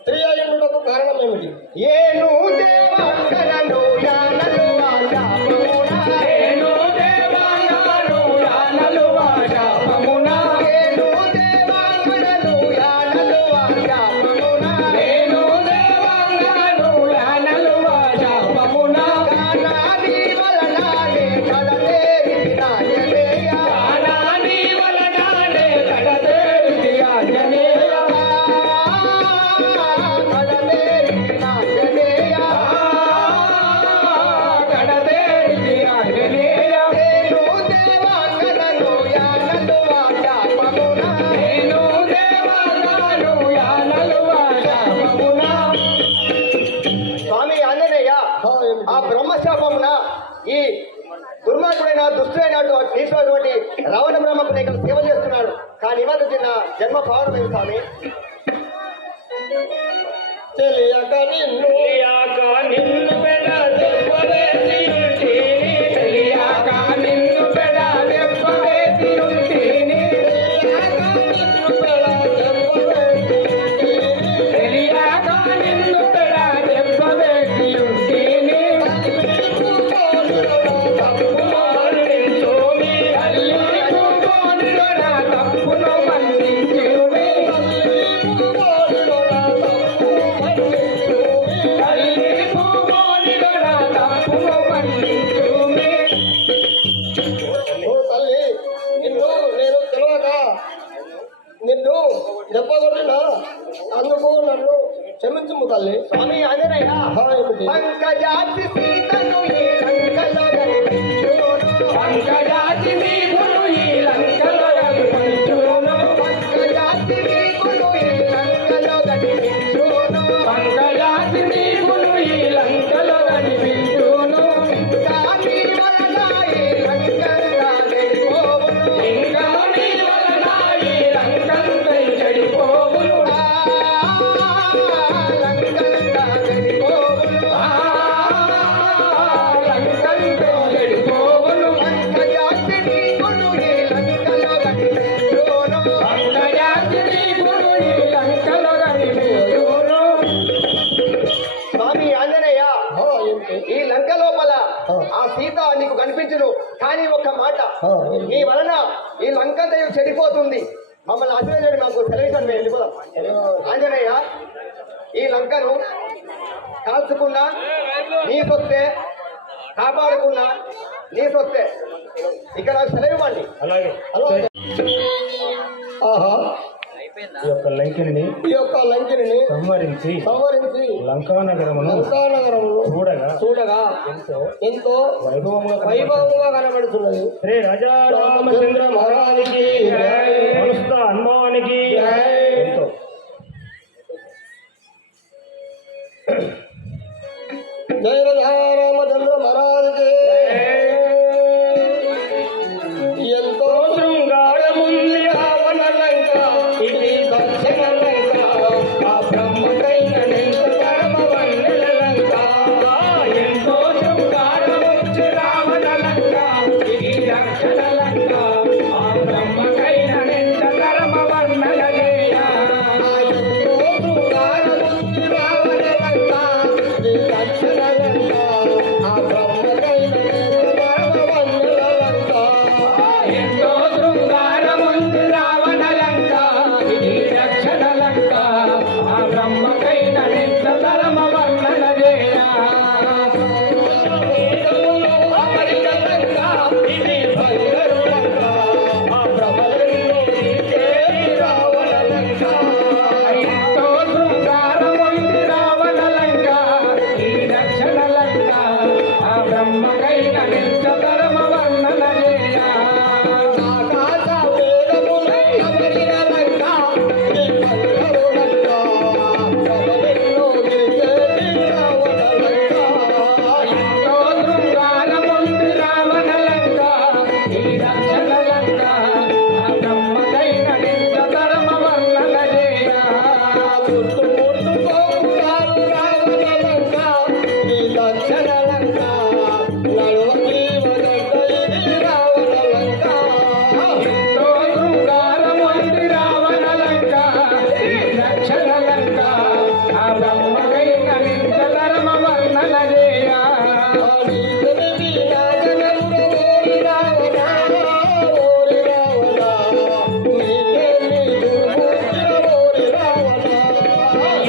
స్త్రీ అయ్యుటకు కారణం ఏమిటి ఏను దేవాంగనను యానలు వాశాపమునా ఏను దేవాంగను యానలు వాశాపమునా ఏను దేవాంగనను యానలు వాశాపమునా ఏను దేవాంగను యానలు వాశాపమునా గానాది వలనాడే కడతేరి నాయనేయ గానాది వలనాడే కడతేరి ఆంజనేయ కడతేరి నాయనేయ కడతేరి ఆంజనేయ ఏను దేవాంగనను యానలు వాశాపమునా ఏను దేవాంగను యానలు వాశాపమునా స్వామి ఆంజనేయ ఆ బ్రహ్మశాపమున ఈ దుర్మార్గుడైన దుష్టుడైనటువంటి నీచుడైనటువంటి రావణ బ్రహ్మకు నేను సేవ చేస్తున్నాడు కానీ ఇవాళ నా జన్మ పావనమైంది స్వామి తెలియక నిన్ను తెలియక నిన్ను పెడ దెబ్బవేసి ఉంటిని తెలియక నిన్ను పెడ దెబ్బవేసి ఉంటిని తెలియక నిన్ను పెడ దెబ్బవేసి ఉంటిని తప్పును మన్నించుమి తల్లికు మోనిరొడ తప్పును మన్నించుమి తల్లికు మోనిరొడ తప్పును మన్నించుమి ఓ తల్లి నిన్ను నేను తెలియక నిన్ను దెబ్బ కొట్టినా అందుకు నన్ను క్షమించుము తల్లి. స్వామి ఆంజనేయ పంకజాతి సీతను ఈ లంకలో కనిపించును. పంకజాతి దీపులు ఈ లంకలో కనిపించును పంకజాతి దీపులు ఈ లంకలో కనిపించును. పంకజాతి దీపులు ఈ లంకలో కనిపించును కాని వలన ఈ లంకంగా వెళ్ళిపోవును. ఇంకా నీ వలన ఈ లంకంపై చెడిపోవును లంకంగా వెళ్ళిపోవును. లంకంపై చెడిపోవును పంకజాతి దీపులు ఈ లంకలో కనిపించును. పంకజాతి దీపులు ఈ లంకలో కనిపించును స్వామి ఆంజనేయ ఈ లంక లోపల ఆ సీత నీకు కనిపించును. కానీ ఒక్క మాట, నీ వలన ఈ లంక దైవం చెడిపోతుంది. మమ్మల్ని ఆశ్రయించండి, మాకు సెలవిస్తాను, మేము వెళ్ళిపోదాం. ఆంజనేయ ఈ లంకను కాల్చుకున్నా నీ సొత్తే, కాపాడుకున్నా నీ సొత్తే. ఇక్కడ నాకు సెలవివ్వండి. అలాగే ఆహా ఈ యొక్క లంకిని ఈ యొక్క లంకిని సంహరించి సంవరించి లంకానగరమును లంకానగరంలో చూడగా ఎంతో వైభవంగా కనబడుతున్నది. శ్రీ రాజా రామచంద్ర మహారాజుకి మనస్త హనుమానికి ఎంతో జయ రాజా రామచంద్ర మహారాజుకి ఎంతో శృంగారముంది రావణ లంక ఇది దక్షిణ లంక ఆ బ్రహ్మకైన నెంత పరమవన్నెల లంక ఎంతో శృంగారముంది రావణ లంక ఇది దక్షిణ లంక ఆ బ్రహ్మకైన నెంత పరమవన్నెల జయ ఎంతో శృంగారముంది రావణ లంక ఇది దక్షిణ లంక ఆ బ్రహ్మకైన నెంత పరమవన్నెల జయ ఇది బంగారు లంక ఆ బ్రహ్మలంలో రావణ లంక ఎంతో శృంగారముంది రావణ లంక ఈ దక్షిణ లంక ఆ బ్రహ్మకైన నెంత పరమవన్నెల జయ ఎంతో శృంగారముంది రావణ లంక ఈ దక్షిణ లంక ఆ బ్రహ్మకైన నెంత పరమవన్నెల జయ ఎంతో శృంగారముంది రావణ లంక ఈ దక్షిణ లంక ఆ బ్రహ్మకైన నెంత పరమవన్నెల జయ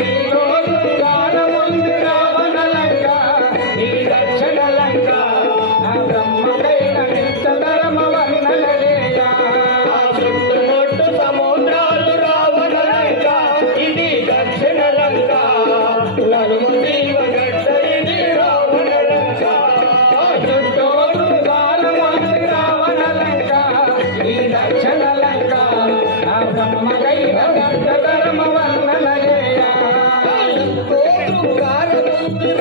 ఎంతో శృంగారముంది రావణ లంక ఈ దక్షిణ లంక ఆ బ్రహ్మకైన నెంత పరమవన్నెల జయ చుట్టుముట్టు సముద్రాలు రావణ లంక ఇది దక్షిణ లంక నలుగు జీవగడ్డ ఇది రావణ లంక చుట్టూ శృంగారముంది రావణ లంక ఈ దక్షిణ లంక ఆ బ్రహ్మకైన నెంత పరమవన్నెల జయ ఎంతో శృంగారముంది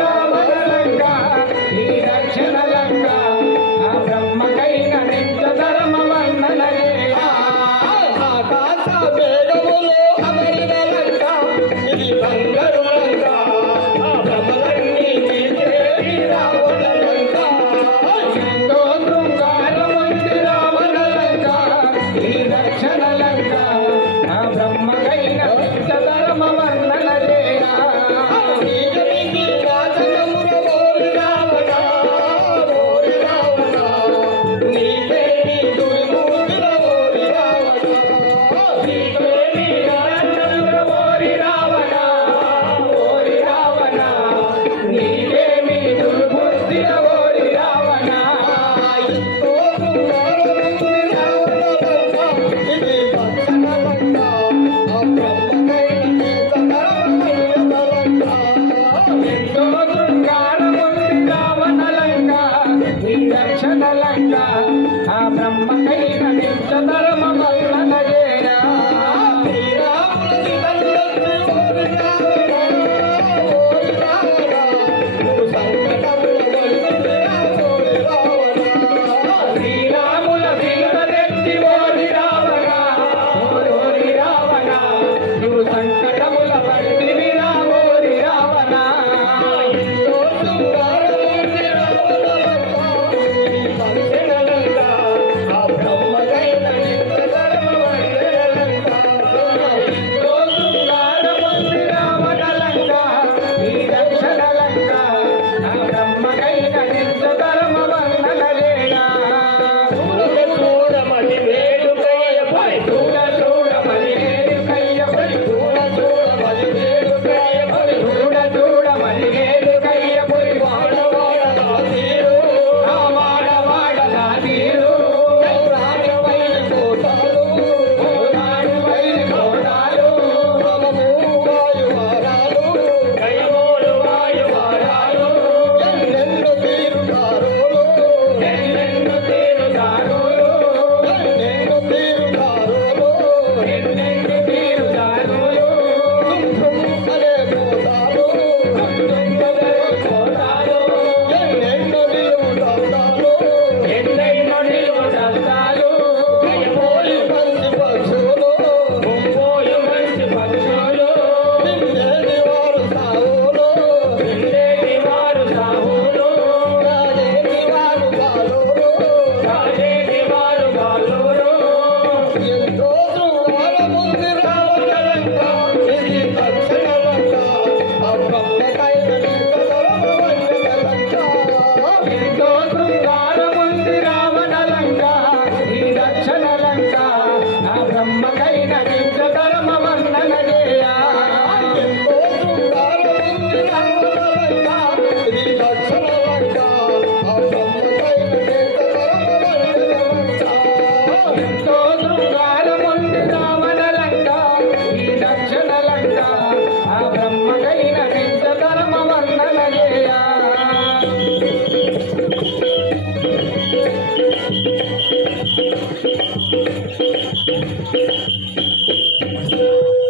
రావణ లంక ఈ దక్షిణ లంక వర్ణలంగా ఆ బ్రహ్మకైన నిత్య ధర్మ వర్ణనయేనా శ్రీరాముల సీత తెచ్చి ఓరి రావణ ఓరి రావణ నువ్వు సంకటముల పడితివి ఓరి రావణ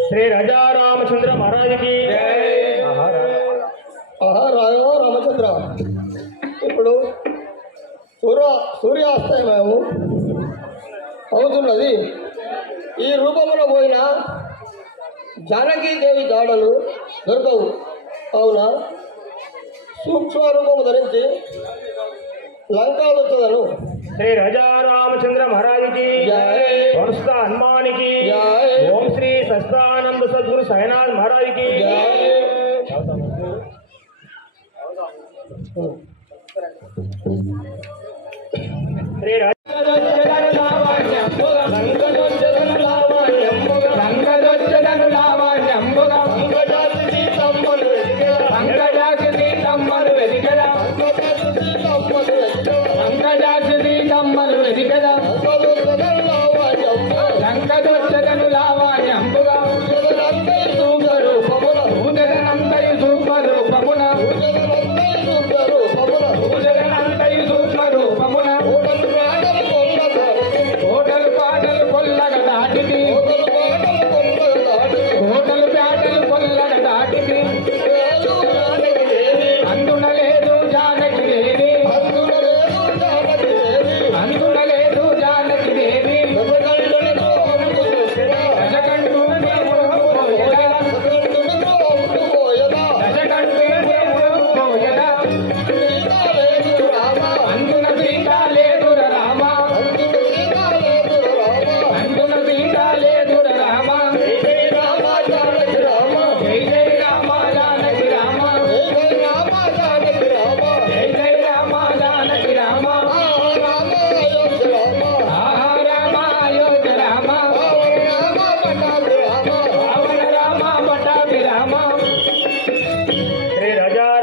శ్రీ రాజా రామచంద్ర మహారాజుకి రాఘవ రామచంద్ర ఇప్పుడు సూర్యాస్తమయం అవుతున్నది. ఈ రూపంలో పోయిన జానకీదేవి జాడలు దొరకవు. అవునా సూక్ష్మ రూపము ధరించి లంకాలు వచ్చదను. శ్రీ రాజా రామచంద్ర మహారాజుకి వంశ హనుమానికి ఓం శ్రీ సస్తానంద సద్గురు సాయినాథ్ మహారాజుకి శ్రీ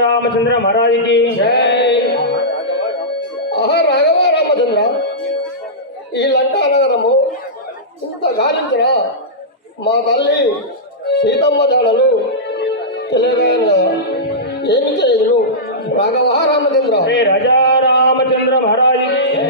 రామచంద్ర మహారాజుకి రాఘవ రామచంద్ర ఈ లంకా నగరము ఇంత గాలించరా మా తల్లి సీతమ్మ జాడలు తెలియగా ఏమి చేయదు రాఘవ రామచంద్ర శ్రీ రాజా రామచంద్ర మహారాజుకి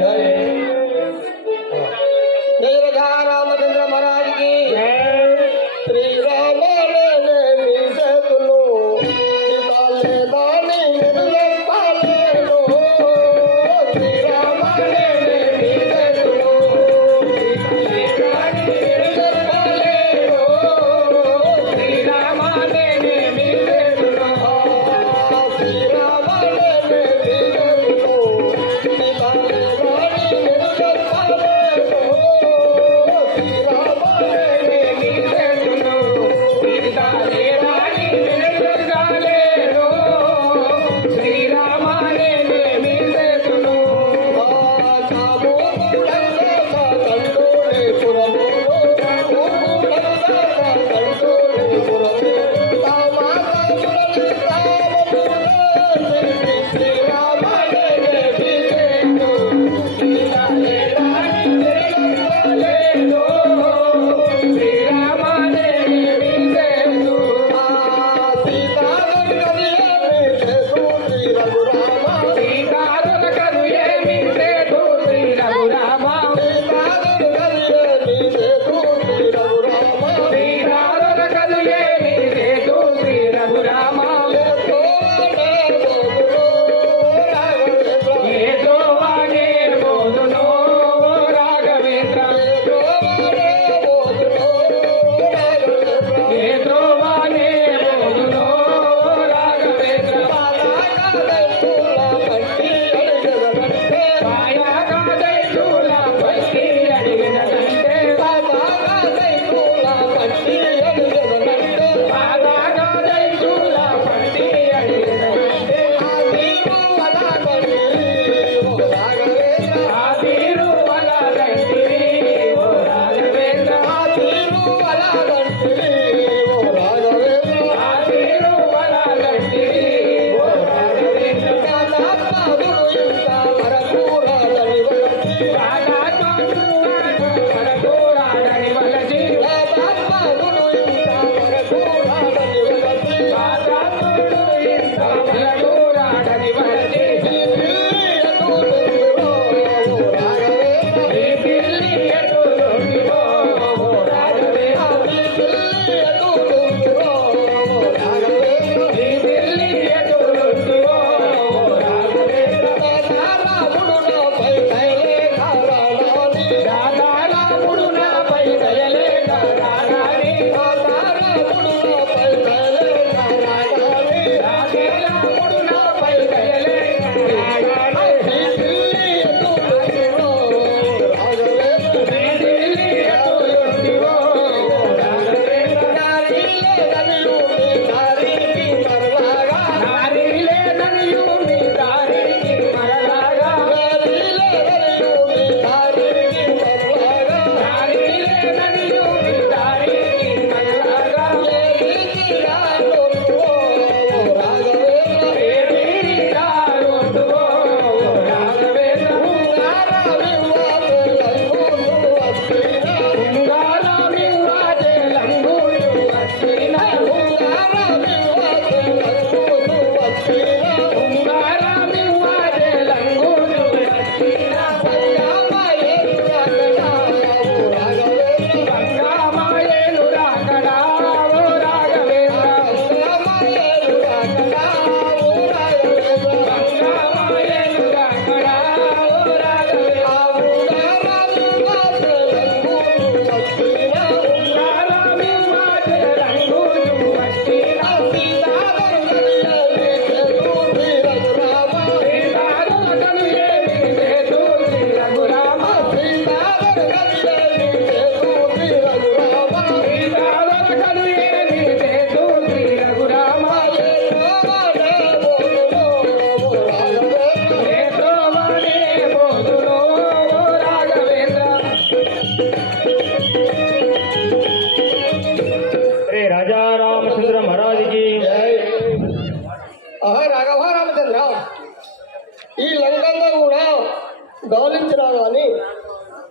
గాలించినా కానీ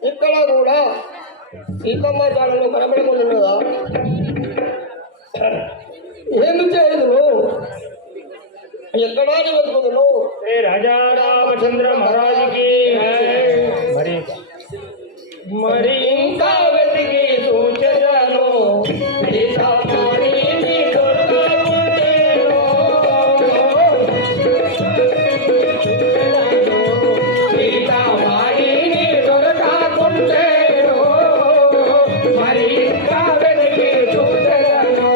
ఇక్కడ కూడా సీతమ్మ జాడలు కనబడుకుంటున్నదా? ఏమి చేయదు ఎక్కడా వెతుకుతున్నావు? శ్రీ రాజా రామచంద్ర మహారాజుకి మరి ఇంకా వెతికి సూచనను సీతామాణిని దొరకకుంటేను. సీతామాణిని దొరకకుంటేను. మరి ఇంకా వెతికి సూచనను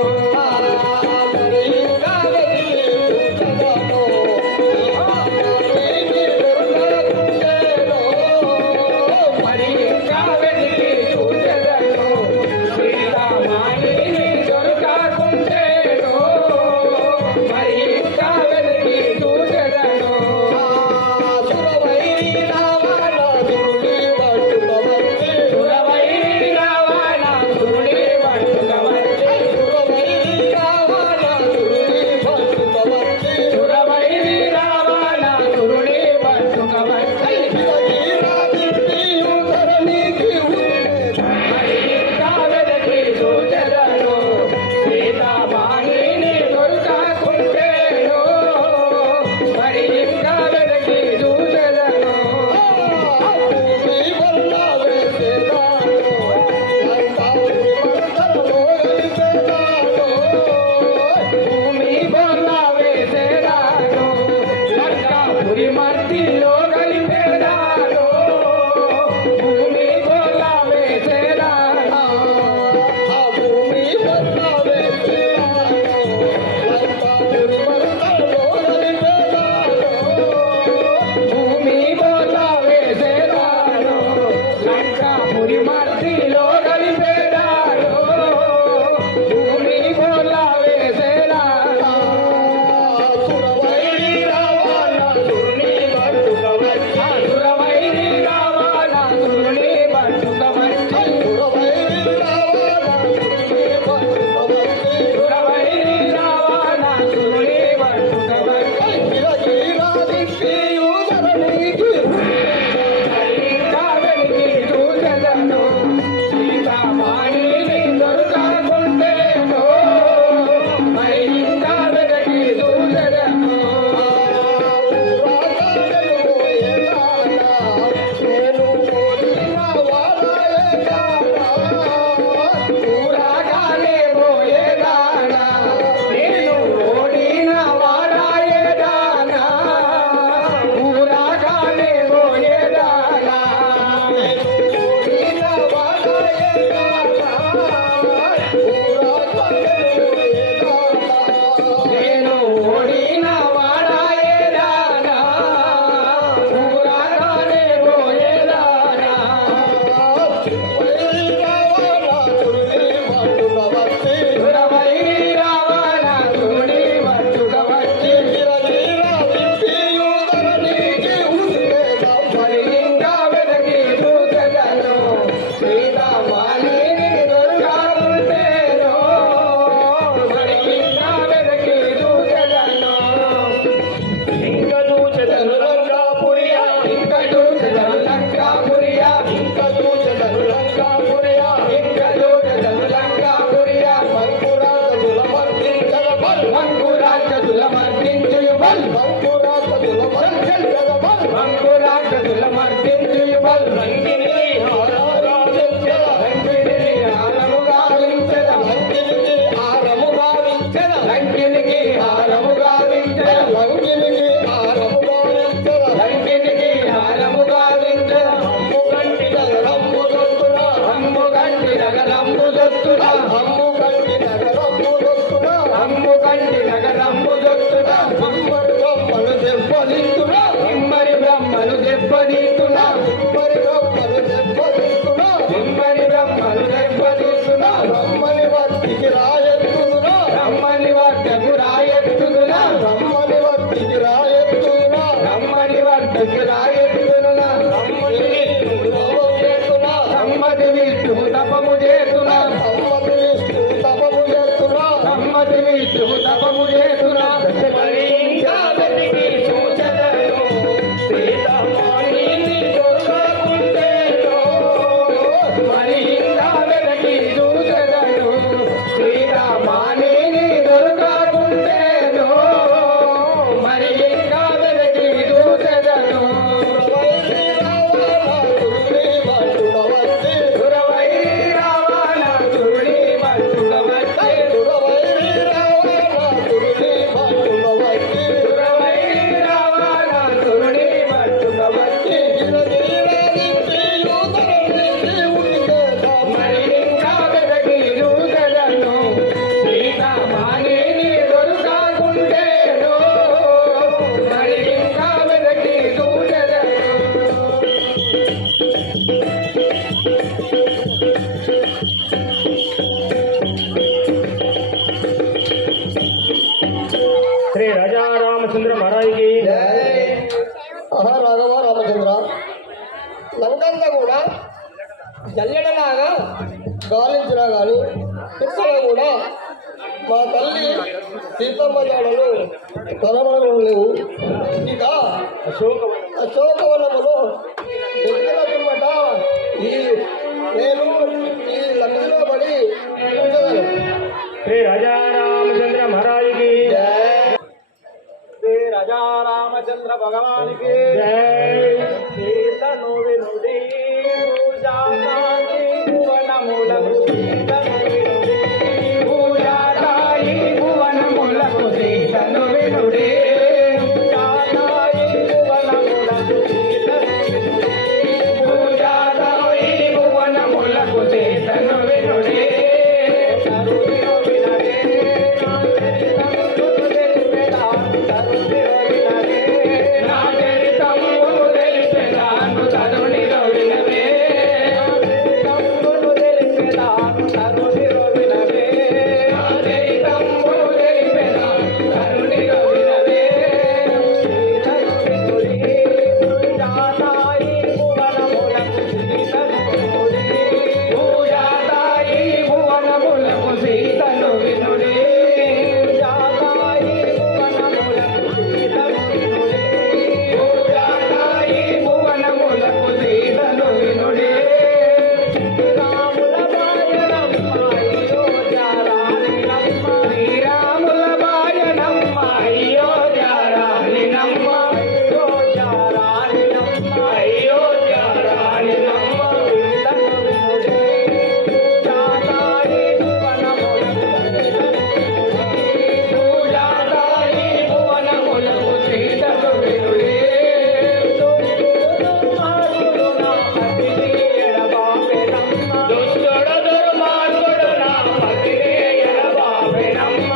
సూచనను సీతామాణిని జల్లెడలాగా గాలించినా కానీ ఇక్కడ కూడా మా తల్లి సీతమ్మ జాడలు కనబడడం లేవు. ఇక అశోకవనములో దగ్గర పిమ్మట నేను ఈ లగ్నంలో పడి ఉంచగలను. శ్రీ రాజా రామచంద్ర మహారాజుకి శ్రీ రాజా రామచంద్ర భగవానికి జై. సీతను వినుడి పూజాతాయి భువనములకు సీతను వినుడి పూజాతాయి భువనములకు సీతను వినుడి పూజాతాయి భువనములకు సీతను వినుడి పూజాతాయి భువనములకు సీతను వినుడి తరుణిలో వినడే నా చరితమును తెలిపెదాను తరుణిలో వినడే తరుణిలో వినడే నా చరితమును తెలిపెదాను తరుణిలో వినడే పూజాతాయి భువనములకు సీతను వినుడి పూజాతాయి భువనములకు సీతను వినుడి పూజాతాయి భువనములకు సీతను వినుడి రాముల బాయనమ్మ అయోధ్య రాణినమ్మ అయోధ్య రాణినమ్మ అయోధ్య రాణినమ్మ సీతను వినుడి పూజాతాయి భువనములకు పూజాతాయి భువనములకు సీతను వినుడి దుష్టుడు దుర్మార్గుడు నా పతిని ఎడబాపెనమ్మ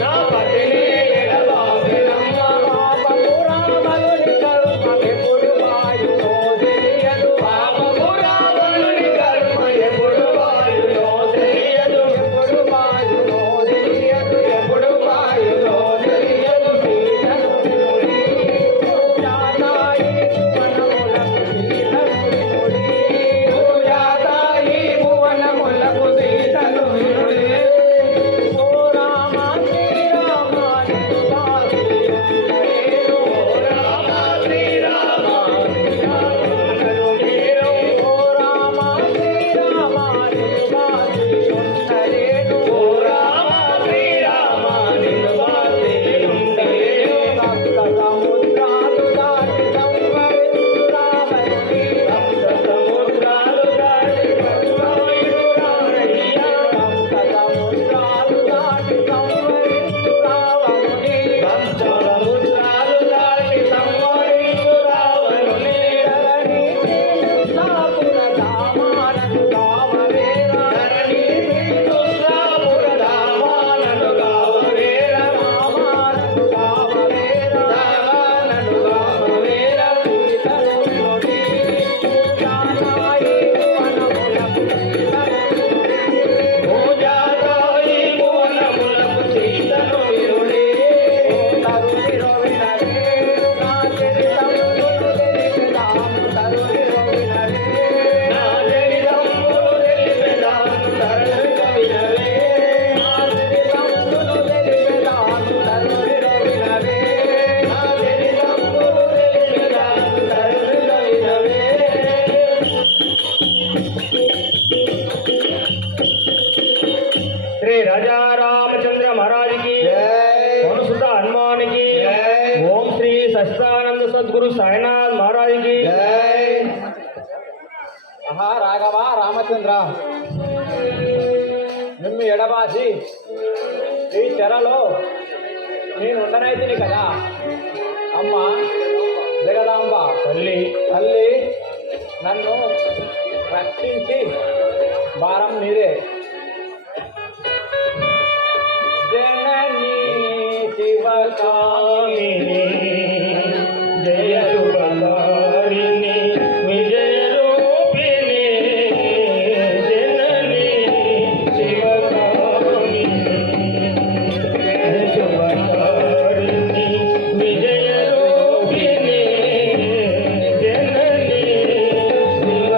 నా పతిని ఎడబాపెనమ్మ పాపము రావణుని కర్మ ఎప్పుడు వాయులో తెలియదు పాపము రావణుని కర్మ ఎప్పుడు వాయులో తెలియదు ఎప్పుడు వాయులో తెలియదు ఎప్పుడు వాయులో తెలియదు సీతను వినుడి పూజాతాయి భువనములకు సీతను వినుడి పూజాతాయి భువనములకు సీతను వినుడి ఓ రామ శ్రీరామ నిన్ను ఓ రామ శ్రీరామ నిన్ను ఓ రామ శ్రీరామ నిన్ను భక్త సముద్రాలు దాటి సంవరించు రావణుని భక్త సముద్రాలు దాటి సంవరించు రావణయ్య భక్త సముద్రాలు దాటి సంవరించు రావణుని భక్త సముద్రాలు దాటి సంవరించు రావణుని ధరణి శ్రీకృష్ణాపుర ధామాలను కావవేరా ధరణి శ్రీకృష్ణాపుర ధామాలను కావవేరా రామాలను కావవేరా రామాలను కావవేరా సీతను వినుడి పూజాతాయి భువనములకు సీతను వినుడి పూజాతాయి భువనములకు సీతను వినుడి తరుణిలో వినడే నా చరితమును తెలిపెదాను తరుణిలో వినడే నా చరితమును తెలిపెదాను తరుణిలో వినడే నా చరితమును తెలిపెదాను తరుణిలో వినడే నా చరితమును తెలిపెదాను తరుణిలో వినడే శ్రీ రాజా రామచంద్ర మహారాజుకి వనసుత హనుమానికి ఓం శ్రీ సచిదానంద సద్గురు సాయినాథ్ మహారాజుకి రాఘవ రామచంద్ర నిన్ను ఎడబాసి ఈ చెరలో నేను ఉండనైతిని కదా అమ్మ జగదాంబ తల్లి తల్లి నన్ను రక్షించి భారం మీరే జననీ శివకామిని జయ శుభకారిణి విజయ రూపిణి జనని శివకామిని జయ శుభకారిణి విజయ రూపిణి జనని శివ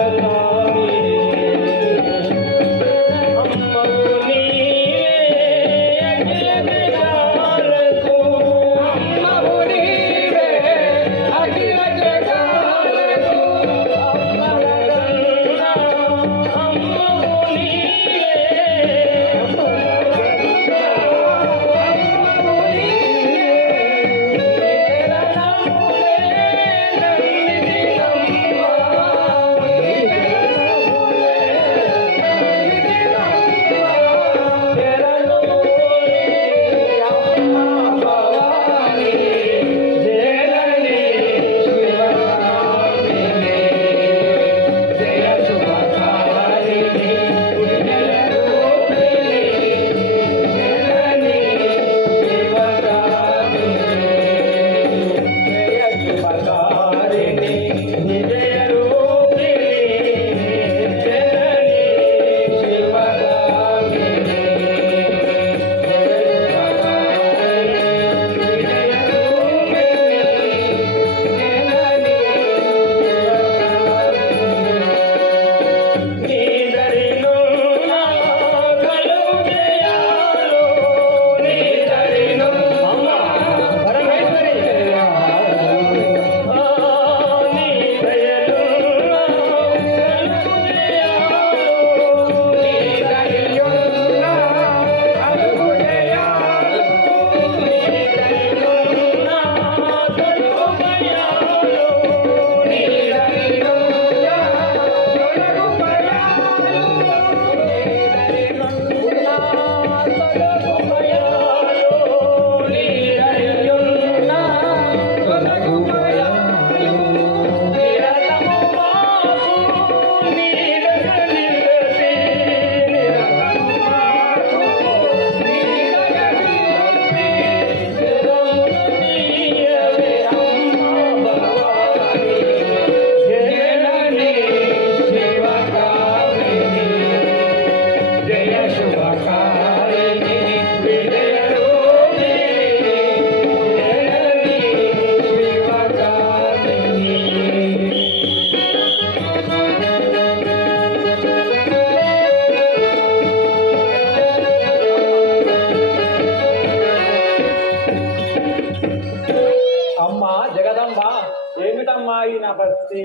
ఏమిటమ్మా ఈ నా పరిస్థితి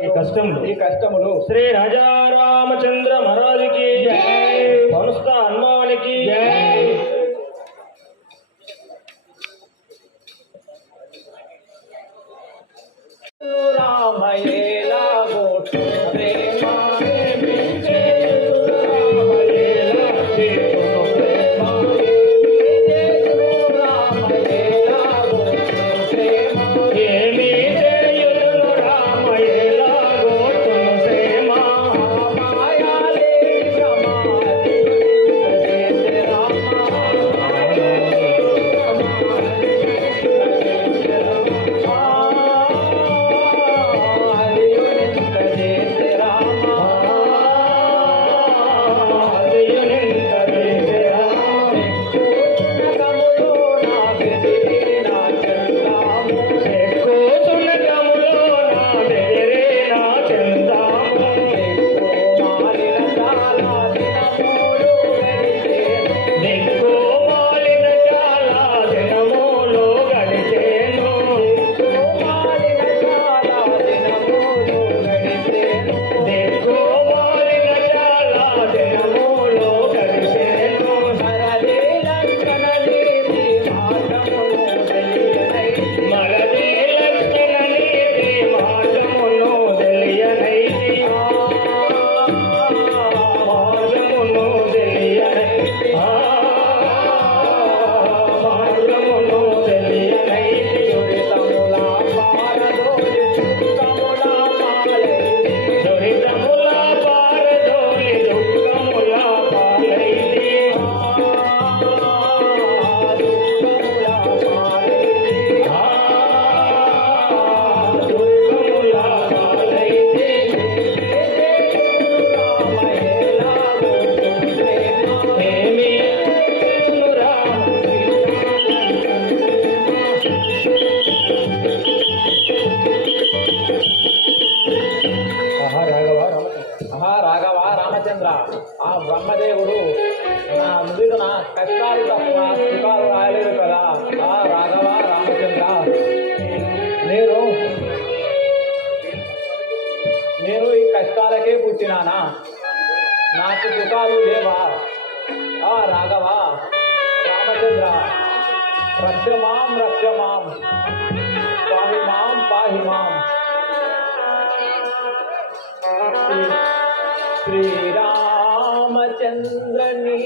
ఈ కష్టములు. ఈ కష్టములు శ్రీ రాజా రామచంద్ర మహారాజుకి సంస్థ హనుమానికి రామయేలా గోటు ప్రేమ ఏమి చేయుదును రామయేలా గోతును సేమ రామచంద్ర ఆ బ్రహ్మదేవుడు నా ముందు నా కష్టాలు తప్ప సుఖాలు రాయలేదు కదా ఆ రాఘవ రామచంద్ర నేను ఈ కష్టాలకే పుట్టినానా నాకు సుఖాలు లేవా ఆ రాఘవ రామచంద్ర రక్షమాం రక్షమాం పాహి మాం శ్రీరామచంద్రని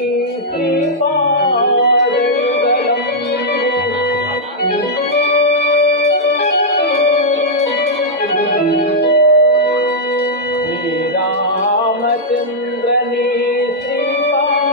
శ్రీపాదయుగళం శ్రీరామచంద్రని శ్రీపాదయుగళం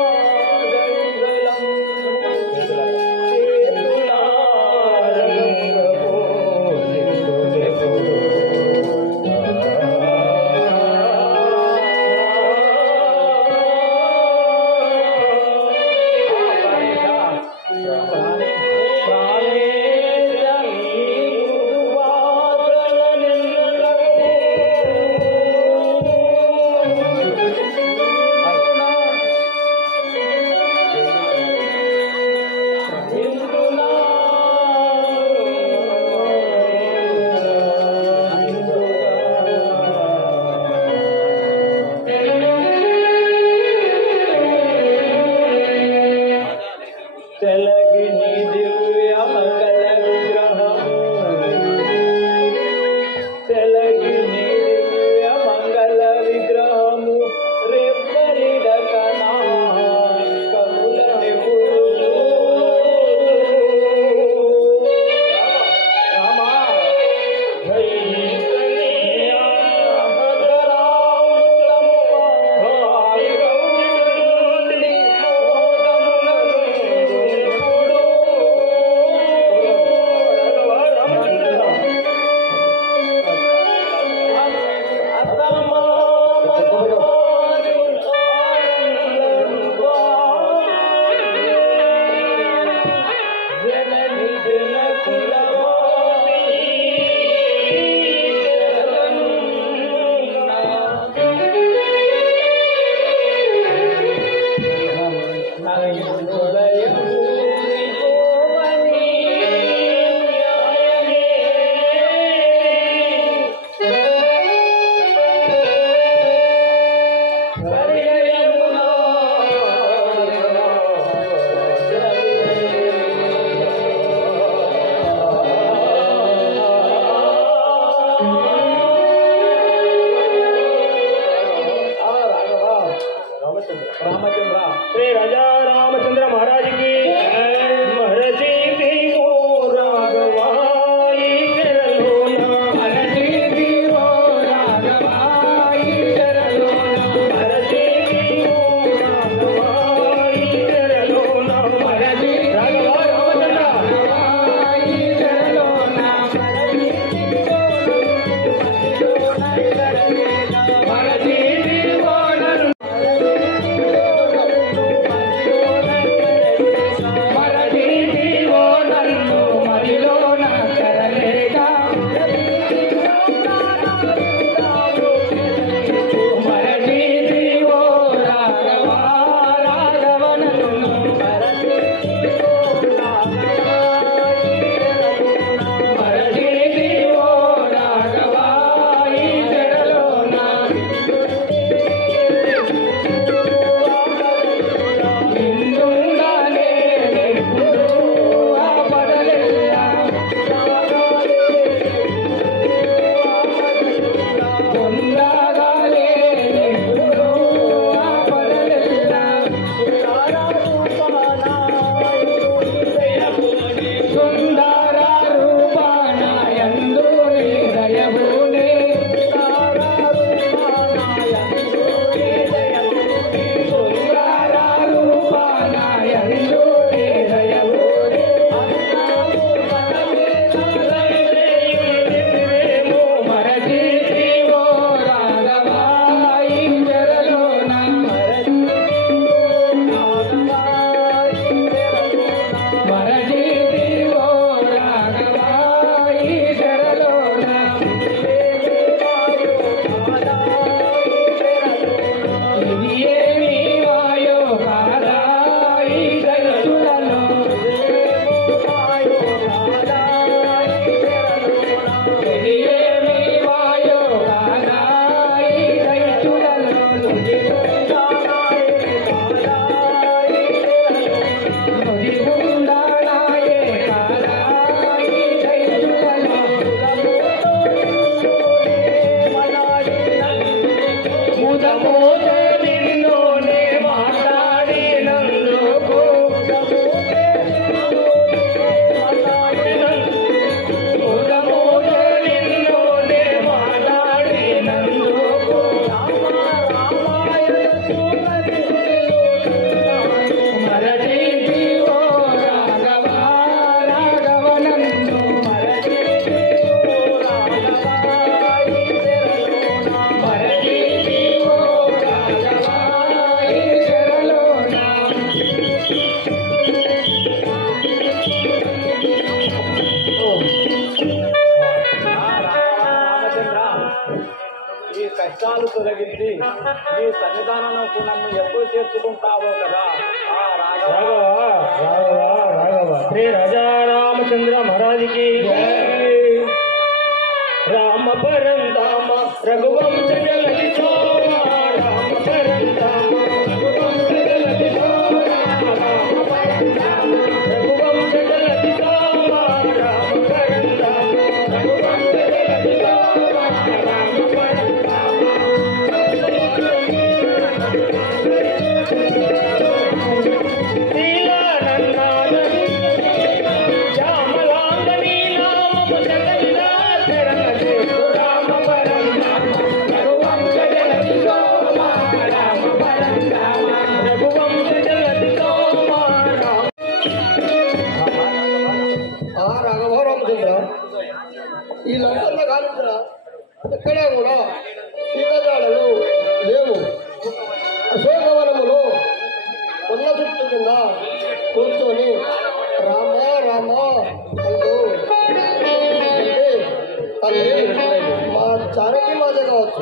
ఈ కష్టాలు తొలగించి నీ సన్నిధానంకు నన్ను ఎప్పుడు చేర్చుకుంటావో కదా ఆ రాఘవ శ్రీ రాజా రామచంద్ర మహారాజుకి రామ పరంధామ రఘువంశ జలది సోమ రామ పరంధామ రఘువంశ జలది సోమ రామ పరంధామ రఘువంశ జలది సోమ రామ పరంధామ రఘువంశ జలది సోమ రామ పరంధామ శ్రీలానందానంద శ్యామలాంగనీ నామము జగదిలా శరణు రామ పరంధామ రఘువంశ జలది సోమ రామ పరంధామ రఘువంశ జలది సోమ రామ ఆ రాఘవ రామచంద్ర ఈ లంకల్లో కాలుతురా ఎక్కడా కూడా సీతజాడలు లేవు. అశోకవనములో కొన్న చుట్టు కింద కూర్చొని రామ రామ అంటూ అంటే తల్లి మా చారటి మాత కావచ్చు,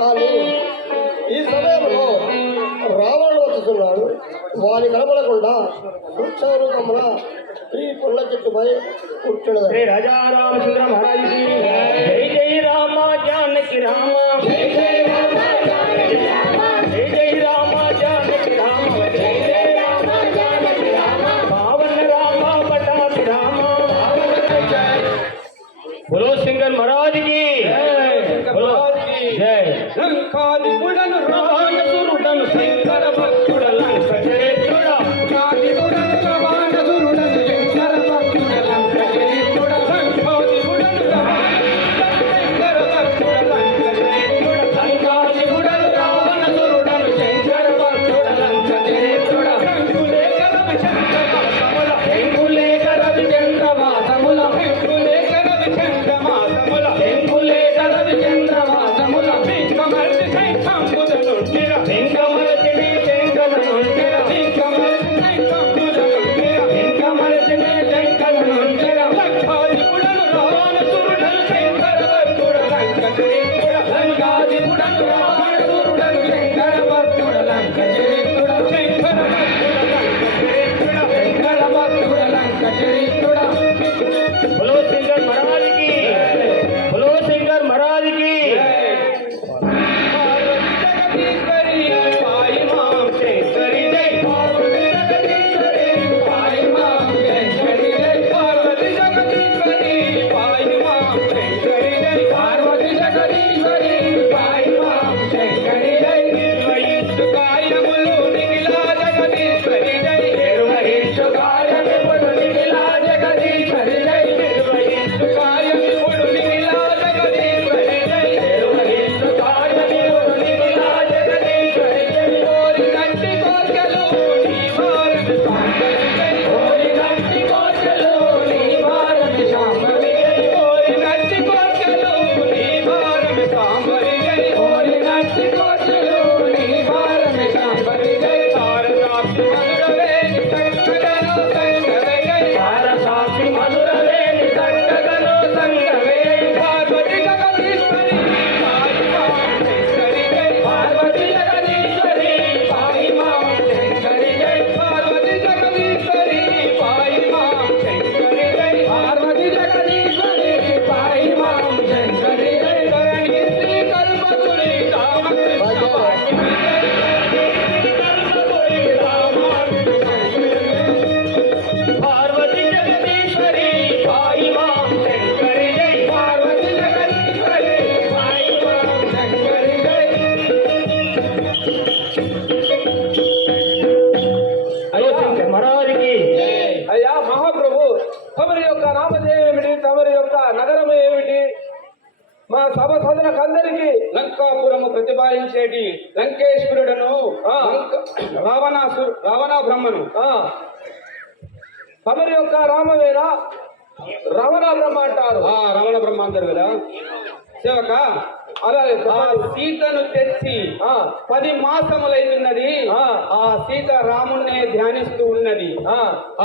కానీ ఈ సమయంలో రావణుడు వస్తున్నాడు. వారి కనబడకుండా వృక్షరూపమున ఈ పుల్ల చెట్టుపై కూర్చున్నది. శ్రీ రాజా రామచంద్ర మహారాజుకి జై జై రామ జానకి రామ జై జై రామ జానకి రామ జై జై రామ జానకి రామ జై జై రామ జానకి రామ పావన రామ పటాభి రామ బోలో శంకర్ మహారాజుకి జై లంకాదిపుడను రావణసురుడను శంకర భక్తుడ లంక చరిత్రుడ కాదిపుడను రావణసురుడను శంకర భక్తుడ లంక చరిత్రుడ లంకాదిపుడను శంకర భక్తుడ లంక చరిత్రుడ లంకాదిపుడను రావణసురుడను శంకర భక్తుడ లంక చరిత్రుడ హెంకులేక రవి చంద్రమాసముల హెంకులేక రవి చంద్రమాసముల హెంకులేక రవి చంద్రమాసముల భింగమర్చి శంఖంబుదనుంటిర భింగమర్చి శంఖనుంటిర భింగమర్చి శంఖంబుదనుంటిర భింగమర్చి శంఖనుంటిర లంకాదిపుడను రావణసురుడను శంకర భక్తుడ లంక చరిత్రుడ లంకాదిపుడను రావణసురుడను శంకర భక్తుడ లంక చరిత్రుడ శంకర భక్తుడ లంక చరిత్రుడ బోలో శంకర్ మహారాజుకి బోలో శంకర్ మహారాజుకి జగదీశ్వరి పాయి మాం శంకరి జై పార్వతి జగదీశ్వరి పాయి మాం శంకరి జై పార్వతి జగదీశ్వరి పాయి మాం శంకరి జై పార్వతి జగదీశ్వరి పాయి మాం శంకరి జై నిర్వహించు కాయములు నిఖిలా జగదీశ్వరి జై నిర్వహించు కాయములు నిఖిలా జగదీశ్వరి జై నిర్వహించు కాయములు నిఖిలా జగదీశ్వరి జై నిర్వహించు కాయములు నిఖిలా జగదీశ్వరి జై కోరి గంటి కోర్కెలు నీ వారమి సాంబవి జై కోరి గంటి కోర్కెలు నీ వారమి సాంబవి జై కోరి గంటి కోర్కెలు నీ వారమి సాంబవి జై కోరి గంటి కోర్కెలు నీ వారమి సాంబవి జై తారసాక్షి మధురవేణి సంగగను సంగవే జై తారసాక్షి మధురవేణి సంగగను సంగవే పార్వతి జగదీశ్వరి పాయి మాం శంకరి జై పార్వతి జగదీశ్వరి పాయి మాం శంకరి జై పార్వతి జగదీశ్వరి పాయి మాం శంకరి జై పార్వతి జగదీశ్వరి పాయి మాం శంకరి జై ధరణి శ్రీ కల్పతుని రామకృష్ణ పార్వతి పార్వతి జగదీశ్వరి పాయి మాం శంకరి జై పార్వతి జగదీశ్వరి పాయి మాం శంకరి జై బోలో శంకర్ మహారాజుకి అయ్యా మహాప్రభు, తమరి యొక్క నామధేయం ఏమిటి? తమరి యొక్క నగరం ఏమిటి? మా సభ సదనకందరికీ లంకాపురము ప్రతిపాదించేటి లంకేశ్వరుడను రావణ బ్రహ్మను తమరి యొక్క రామవేనా రమణ బ్రహ్మ అంటారు. రమణ బ్రహ్మ అంటారు కదా సేవక. అలాగే ఆ సీతను తెచ్చి 10 మాసములైతున్నది. ఆ సీత రాముణ్ణి ధ్యానిస్తూ ఉన్నది.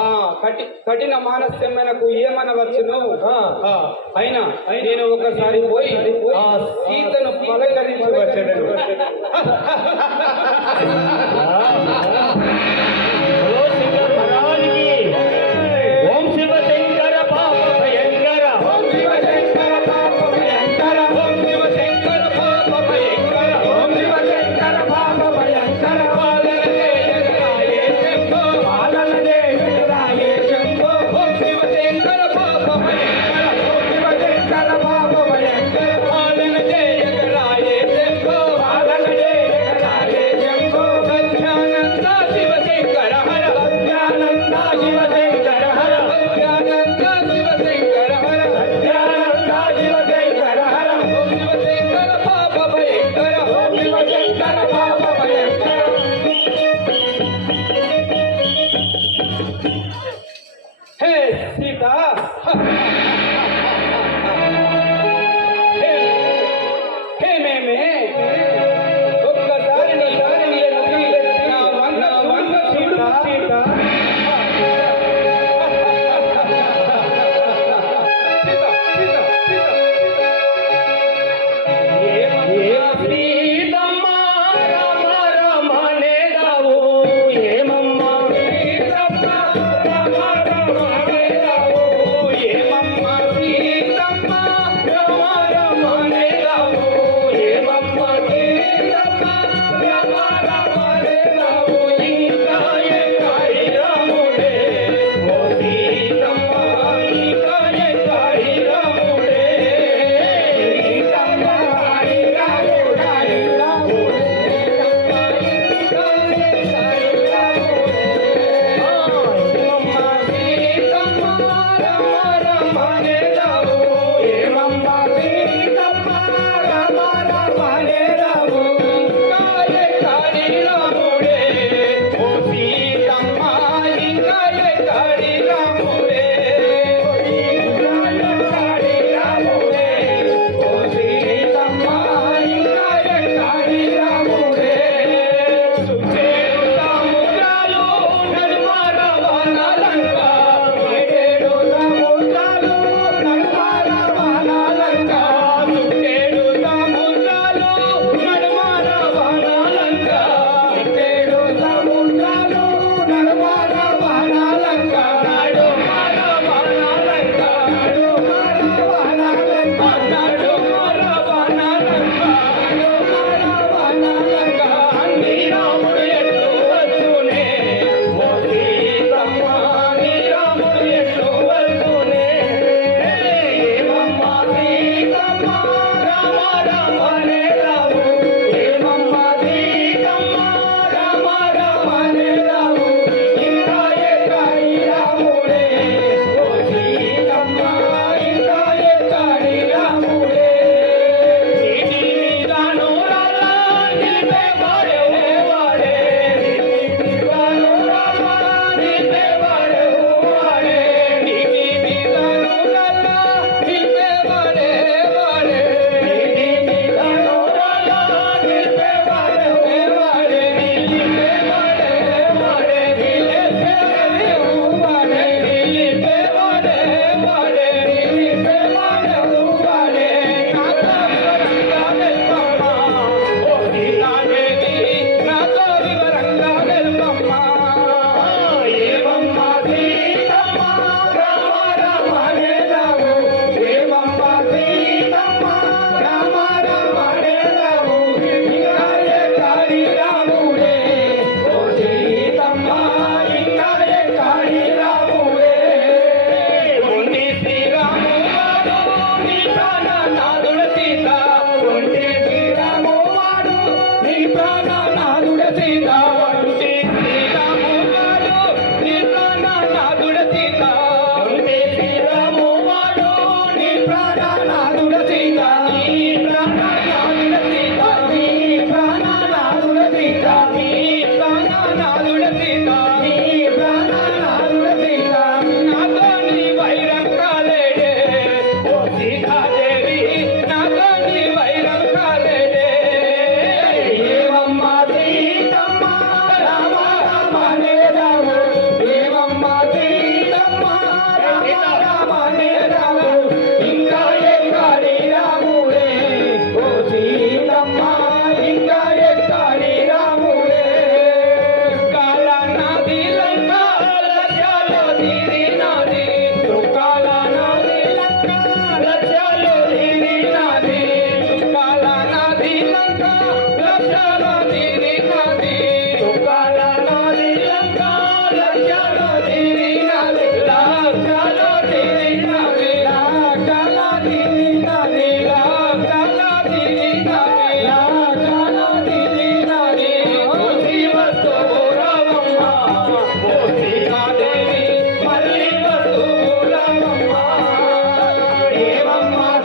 ఆ కఠిన మానస్యమునకు ఏమనవచ్చును? అయినా నేను ఒకసారి పోయి ఆ సీత శివశంకర పాప భయంకర ఓం శివశంకర పాప భయంకర హే సీత హే మేమే ఒక్కసారి నా వంక సీత సీతమ్మ రామ రామ నేదావు ఏమమ్మ సీతమ్మ రామ రామ నేదావు ఏమమ్మ సీతమ్మ రామ రామ నేదావు ఏమమ్మ సీతమ్మ రామ రామ నేదావు ఇంకా ఎక్కడి రాముడే ఓ సీతమ్మ ఇంకా ఎక్కడి రాముడే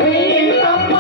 సీతమ్మ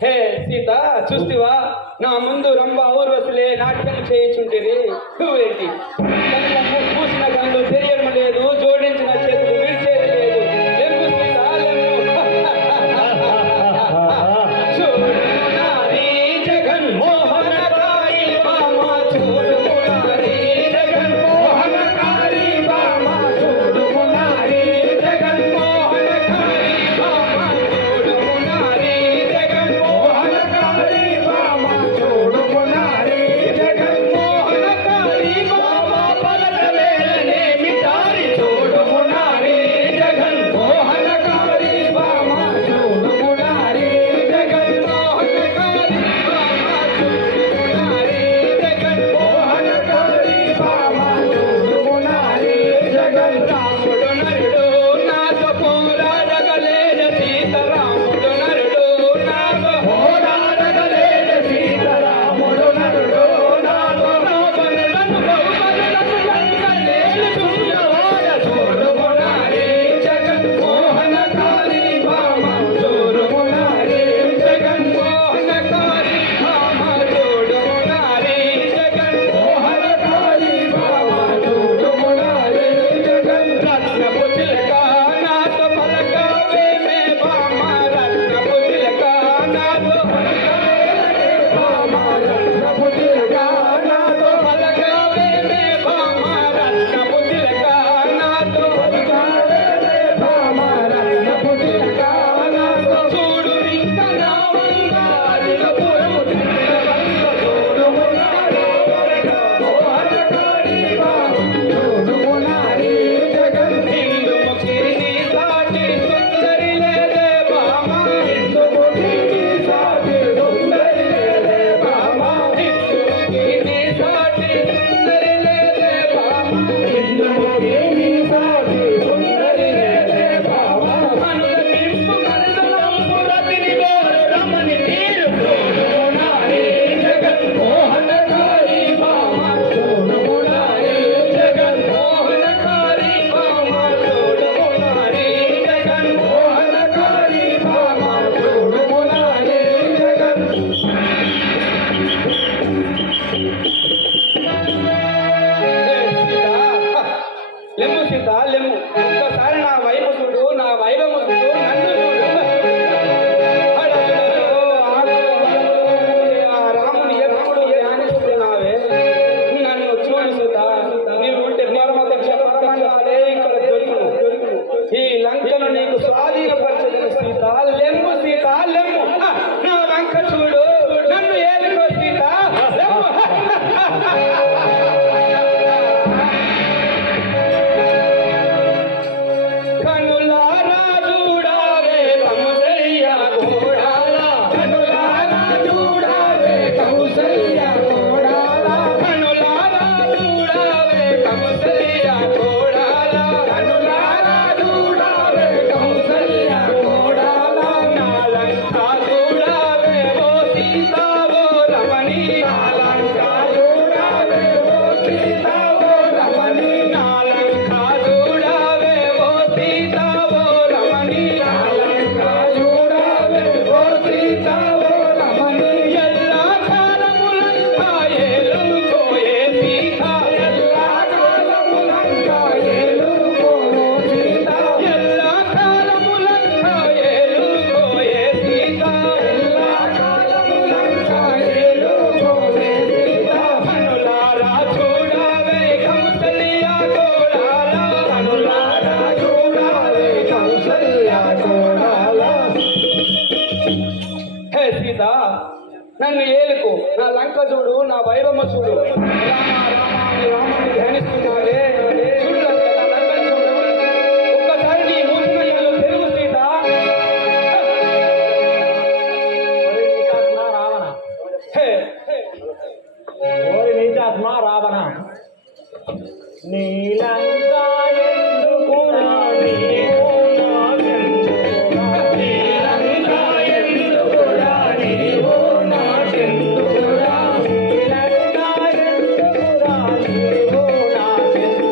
హే సీత చూస్తివా నా ముందు రంభ ఊర్వశులే నాట్యం చేయించుంటేది నువ్వేంటి కళ్ళకు పూసిన కళ్ళు తెలియడం లేదు జోడించిన చేతులు విడిచేది లేదు లెంబు సీత లెంబు చూడు నారీ జగన్మోహనకారి బామ చూడు నారీ జగన్మోహనకారి బామ చూడు నారీ జగన్మోహనకారి బామ చూడు నారీ జగన్మోహనకారి బామ చూడు నారీ జగన్మోహనకారి బామ పలకవేలనేమి దారి చూడు నారీ జగన్మోహనకారి బామ చూడు నారీ జగన్మోహనకారి బామ చూడు నారీ జగన్మోహనకారి బామ చూడు నారీ జగన్ రాముడు నరుడు నాతో పోరాడగలేని సీతారాముడు నరుడు నాతో పోరాడగలేని సీతారాముడు నరుడు నాతో రావణులను బహుబలులను లంకలేలుచున్నవాడ చూడు నారీ జగన్మోహనకారి బామ చూడు నారీ జగన్మోహనకారి బామ చూడు నారీ జగన్మోహనకారి బామ చూడు నారీ జగన్ రత్నపు చిలక నాతో పలకవేమే బామ రత్నపు చిలక నాతో పలకవేమే బామ రత్నపు చిలక నాతో పలకవేమే బామ రత్నపు చిలక నాతో పలకవేమే బామ రత్నపు చిలక నాతో చూడు ఇంకా నా వంగారిలో పురము తిరుగవంగ చూడు నారీ జగన్మోహనకారి బామ చూడు నారీ జగన్ హిందూ ముఖిని సాటి సుందరి లేదే బామ హిందూ ముఖిని సాటి సుందరి లేదే బామ హిందూ ముఖిని సాటి సుందరి లేదే బామ హిందూ ముఖిని సాటి సుందరి లేదే బామ కనుల తింపు కనులంపు రతిని గోరు రమణి తీరు చూడు నారీ జగన్మోహనకారి బామ చూడు నారీ జగన్మోహనకారి బామ చూడు నారీ జగన్మోహనకారి బామ చూడు నారీ జగన్ లెమ్ము సీత లెమ్ము ఒక్కసారి నా వైపు చూడు నా వైభవ చూడు నన్ను చూడు అడవులలో ఆటలు బలములు ఆ రాముని ఎప్పుడు ధ్యానిస్తున్నావే నన్ను చూడు సీత నీవు ఉంటే పరమదక్ష పరమంగాలే ఇక్కడ దొరుకును ఈ లంకను నీకు స్వాధీనపరచదని సీత లెమ్ము సీత లెమ్ము నా లంక చూడు నన్ను ఏలుకో సీత లెమ్ము కనులారా చూడావే కౌసల్య ఘోడాల కనులారా చూడావే కౌసల్య ఘోడాల కనులారా చూడావే కౌసల్య ఘోడాల కనులారా చూడావే కౌసల్య ఘోడాల నాలంకా చూడావే ఓ సీత ఓ రమణి నాలంకా చూడావే ఓ సీత ఓ రమణి నాలంకా చూడావే ఓ సీత ఓ రమణి నాలంకా చూడావే ఓ సీత ఓ రమణి ఎల్లా కాలములంతా ఏలుకోయే సీత ఎల్లా కాలములంతా ఏలుకోయే సీత ఎల్లా కాలములంతా ఏలుకోయే సీత ఎల్లా కాలములంతా ఏలుకోయే సీత కనులారా చూడావే కౌసల్య ఘోడాల కనులారా చూడావే కౌసల్య ఘోడాల హే సీత నన్ను ఏలుకు నా లంక చూడు నా వైభవ చూడు రామ రామ అని రాముని ధ్యానిస్తున్నావే చూడు లంక, నా లంకను చూడు ఒక్కసారి నీ మూసిన కళ్ళు తెలుగు సీత రావణ హే ఓరి నీచాత్మ రావణ నీలంగా ఎందుకురా నీవు నాకెందుకురా నీలంగా ఎందుకురా నీవు నాకెందుకురా నీలంగా ఎందుకురా నీవు నాకెందుకురా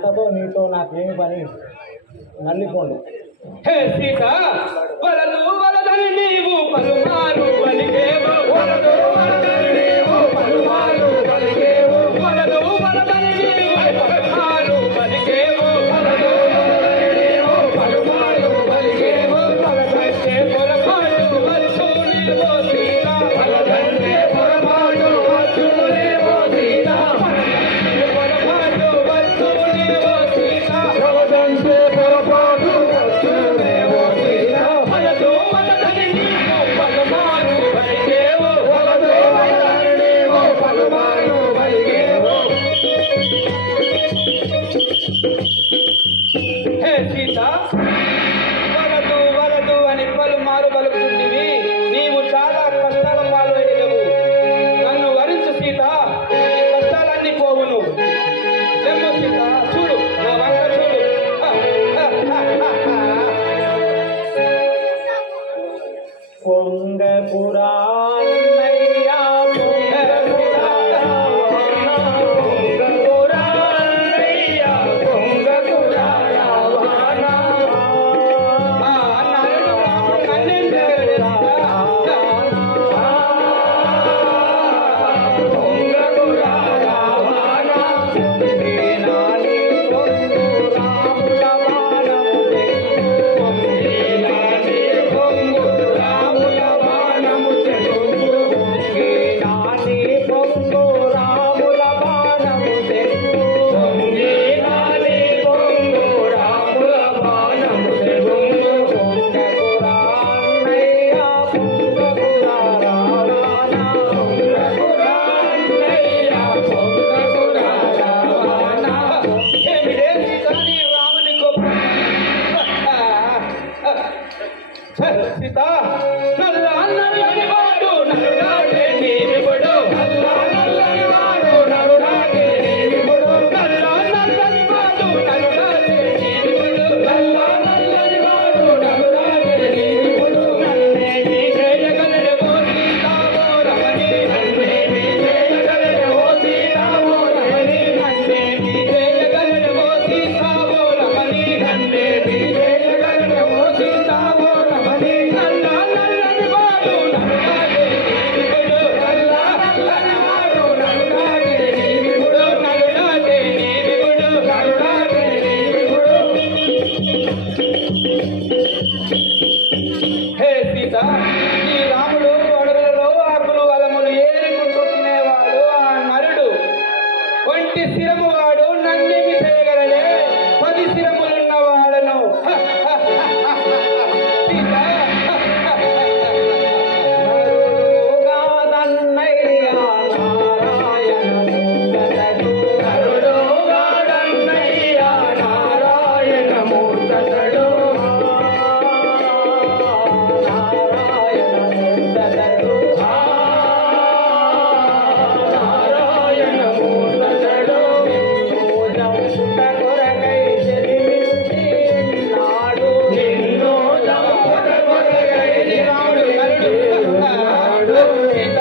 అంతతో నీతో నాకేమి పని నల్లిపోండు. హే సీత వలదు వలదని నీవు పలుమారు పలికేవు వలదు వలదని నీవు పలుమారు పలికేవు వలదు వలదని నీవు పలుమారు పలికేవు వలదు వలదని నీవు పలుమారు పలికేవు వలదంటే పొరపాటు వచ్చు నీవో సీత వలదంటే పొరపాటు వచ్చు నీవో సీత వలదంటే పొరపాటు వచ్చు నీవో సీత వలదంటే పొరపాటు వచ్చు నీవో సీత వలదు వలదని నీవు పలుమారు పలికేవు వలదు వలదని నీవు పలుమారు పలికేవు. హే సీత వలదు వలదు అని పలుమారు పలుకుతుంటివి, నీవు చాలా కష్టాల పాలయ్యేవు. నన్ను వరించు సీత, ఈ కష్టాలన్నీ పోవును. చెమ్ము సీత, చూడు నా వంక చూడు. పొంగపురాన్నయ్యా పొంగపురారావణ, పొంగపురాన్నయ్యా పొంగపురారావణ. ఆ, నన్ను నన్నేం చేయలేదు సీత. పొంగపురారావణ, శ్రీనాని పొంగురాముల బాణము తెంగు, శ్రీనాని పొంగురాముల బాణము తెంగు, శ్రీనాని పొంగురాముల బాణము తెంగు, శ్రీనాని పొంగురాముల బాణము తెంగు. పొంగపురాన్నయ్యా పొంగపురారావణ, పొంగపురాన్నయ్యా పొంగపురారావణ. ఏమిటే సీత నీ రాముని గొప్ప. సీత నల్ల నల్లని వాడు నరుడాగే నీవిపుడు నల్ల నల్లని వాడు నరుడాగే నీవిపుడు నల్ల నల్లని వాడు నరుడాగే నీవిపుడు నల్ల నల్లని వాడు నరుడాగే నీవిపుడు నన్నేమి చేయగలడు సీతావో రమణి నన్నేమి చేయగలడు సీతావో రమణి నన్నేమి చేయగలడు సీతావో రమణి నన్నేమి చేయగలడు సీతావో రమణి నల్ల నల్లని వాడు నరుడాగే నీవిపుడు నల్ల నల్లని వాడు నరుడాగే నీవిపుడు నరుడాగే నీవిపుడు నరుడాగే నీవిపుడు. హే సీత, ఈ రాముడు అడవులలో ఆకులు వలములు ఏరుకుంటూ తినేవాడు ఆ నరుడు. ఒంటి శిరము వాడు నన్నేమి చేయగలడే 10 శిరములున్న వాడను. సీత నరుడుగాదన్నయ్యా నారాయణమూర్తతడు, నరుడుగాదన్నయ్యా నారాయణమూర్తతడు, నారాయణమూర్తతడు, నారాయణమూర్తతడు. నిన్ను జంపుట కొరకై జన్మించి నాడు, నిన్ను జంపుట కొరకై రాముడు నరుడు నాడు, సీత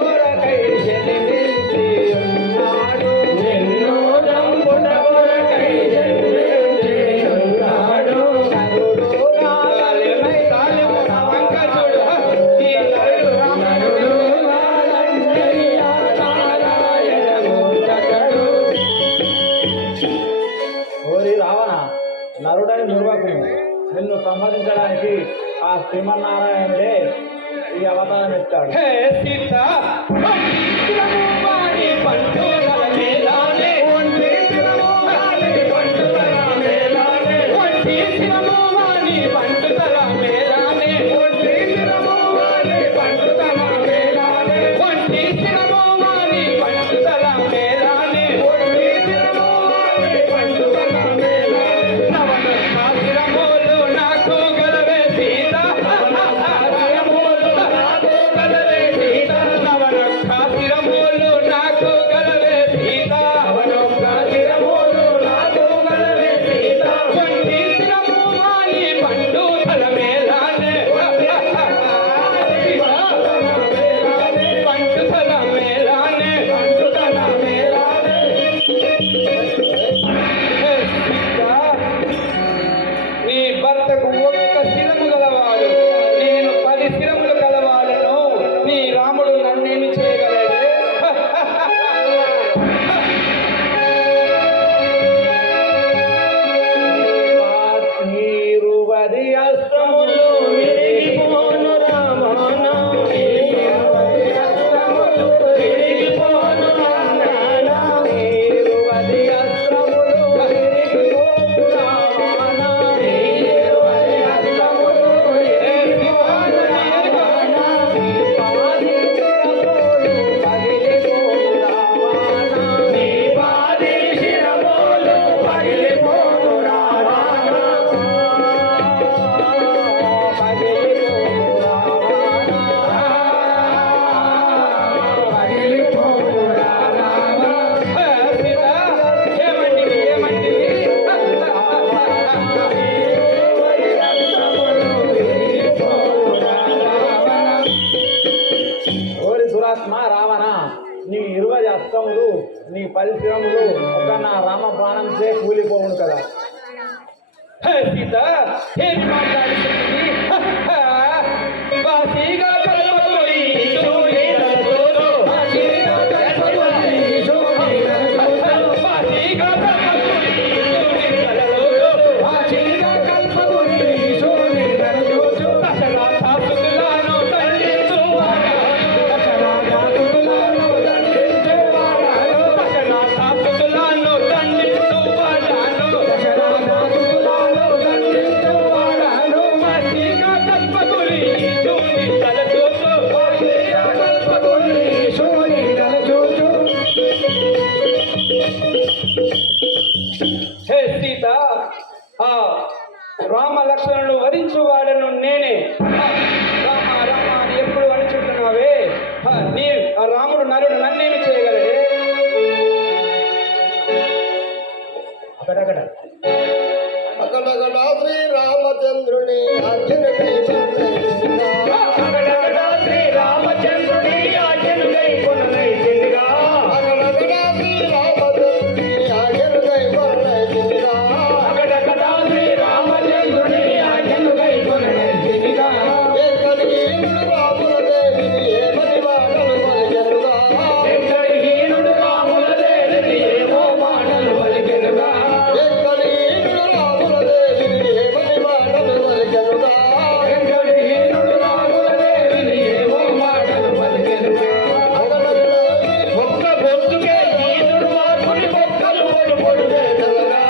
కొరకై జన్మించి ఉన్నాడు, నిన్ను జంపుట కొరకై జన్మించి ఉన్నాడు. నరుడుగాదన్నయ్యా నరుడుగాదన్నయ్యా నారాయణమూర్తతడు. ఓరి రావణ, నరుడని నిర్వాహకుడు నిన్ను సంహరించడానికి ఆ శ్రీమన్నారాయణుడే ఈ అవతారం ఎత్తాడు. హే సీత ఒంటి శిరము వాడి పండుగల మేలానే ఒంటి శిరము వాడి పండుగల మేలానే ఒంటి శిరము వాడి పండుగల మేలానే ఒంటి శిరము వాడి పండుగల మేలానే ఒంటి శిరము వాడి పండుగల మేలానే ఒంటి శిరము వాడి పండుగల మేలానే నవరత్న శిరములు నాకు గలవే సీత శిరములు నాకు గలవే సీత నవరత్న శిరములు నాకు గలవే సీత నవరత్న శిరములు నాకు గలవే సీత ఒంటి శిరము వాడి పండుగల పరిశ్రమలు ఒక నా రామ బాణం చే కూలిపోవును కదా. హే సీత, ఏమి మాట్లాడుతుంది? వాసిగా కలవబోయి చూడేదల చూడు, వాసిగా కలవబోయి చూడేదల చూడు, వాసిగా కలవబోయి చూడేదల చూడు, వాసిగా కలవబోయి చూడేదల చూడు. దశరథ సుతులను దండించువాడా, దశరథ సుతులను దండించువాడా, దశరథ సుతులను దండించువాడా, దశరథ సుతులను దండించువాడా, వాసిగా కల్పగురి చూడేదల చూడు, వాసిగా కల్పగురి చూడేదల చూడు. హే సీత, ఆ రామ లక్ష్మణులు వరించువాడను నేనే. రామ రామ అని ఎప్పుడు వరించుతున్నావే? నీ ఆ రాముడు నరుడు నన్నేమి చేయగలడే? అక్కడక్కడ అక్కడక్కడ శ్రీరామచంద్రుని ఆజ్ఞకై సంచరించినా. అక్కడక్కడ శ్రీరామచంద్రుని ఆజ్ఞకై కొనైతినిగా. అక్కడక్కడ శ్రీరామచంద్రుని ఆజ్ఞకై కొనైతినిగా. అక్కడక్కడ శ్రీరామచంద్రుని ఆజ్ఞకై కొనైతినిగా. ఎక్కడిహీనుడు రాముల దేవిని ఏమని మాటలు పలికెనుగా. ఎక్కడిహీనుడు రాముల దేవిని ఏమో మాటలు పలికెనుగా. ఎక్కడిహీనుడు రాముల దేవిని ఏమని మాటలు పలికెనుగా. ఎక్కడిహీనుడు రాముల దేవిని ఏమో మాటలు పలికెనుగా. ఒక్క బొట్టుకే ఈ దుర్మార్గుని బొక్కలు పొడి పొడి చేసెనుగా.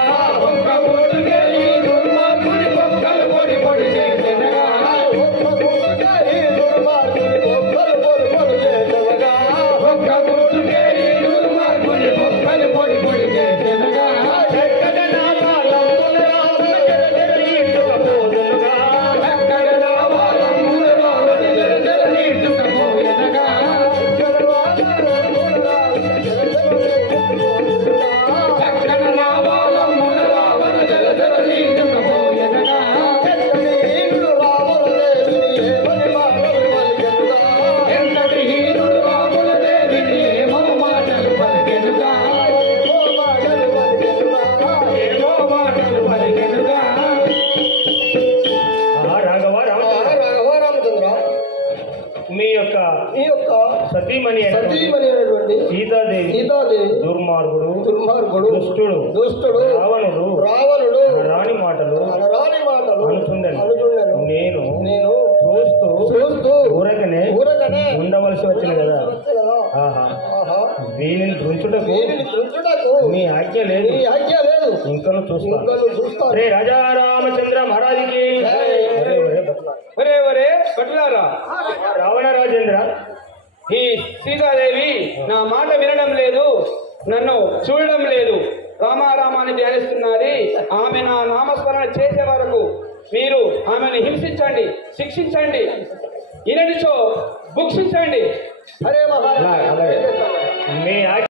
ఒక్క బొట్టుకే ఈ దుర్మార్గుని బొక్కలు పొడి పొడి చేసెనుగా. ఒక్క గుట్టుగా ఈ దుర్మార్గుని ఒక్కలు పొడి పొడి చేసెనుగా. ఒక్క బొట్టుకే ఈ దుర్మార్గుని బొక్కలు పొడి పొడి చేసెనుగా. ఎక్కడ నా కాలములు రాముల జర ఈడ్చుకపోదునుగా. ఎక్కడ నా కాలములు రాముల జర ఈడ్చుకపోదునుగా. ఎక్కడ నా కాలములు రాముల జర ఈడ్చుకపోదునుగా. ఎక్కడిహీనుడు రాముల దేవిని ఏమని మాటలు పలికెనుగా. ఎంతటి హీనుడు రాముల దేవిని ఏమో మాటలు పలికెనుగా. ఓ మాటలు పలికెనుగా. ఏమో మాటలు పలికెనుగా. రాఘవ రాఘవరామచంద్ర, మీ యొక్క ఈ యొక్క సతీమణి సతీమణి అయినటువంటి సీతాదేవి సీతాదేవి దుర్మార్గుడు దుర్మార్గుడు దుష్టుడు దుష్టుడు రావణుడు రావణుడు రాని మాటలు అనరాని మాటలు అనుచుండెను. అనుచుండెను. నేను నేను చూస్తూ చూస్తూ ఊరకనే ఊరకనే ఉండవలసి వచ్చిన కదా. వచ్చెదను. ఆహా ఆహా, వీనిని ధృంచుటకు వీరిని తుంచుటకు మీ ఆజ్ఞ లేదు. నీ ఆజ్ఞ లేదు. ఇంకను చూస్తాను. ఇంకొకరు చూస్తాను. శ్రీ రాజా రామచంద్ర మహారాజుకి ఒరే ఒరే భటులారా, రావణ రాజేంద్ర ఈ సీతాదేవి నా మాట వినడం లేదు, నన్ను చూడడం లేదు, రామారామాన్ని ధ్యానిస్తున్నది. ఆమె నా నామస్మరణ చేసే వరకు మీరు ఆమెను హింసించండి, శిక్షించండి, ఇనడిచో భుక్షించండి. హరే మహారాజ్. మీ ఆజ్ఞ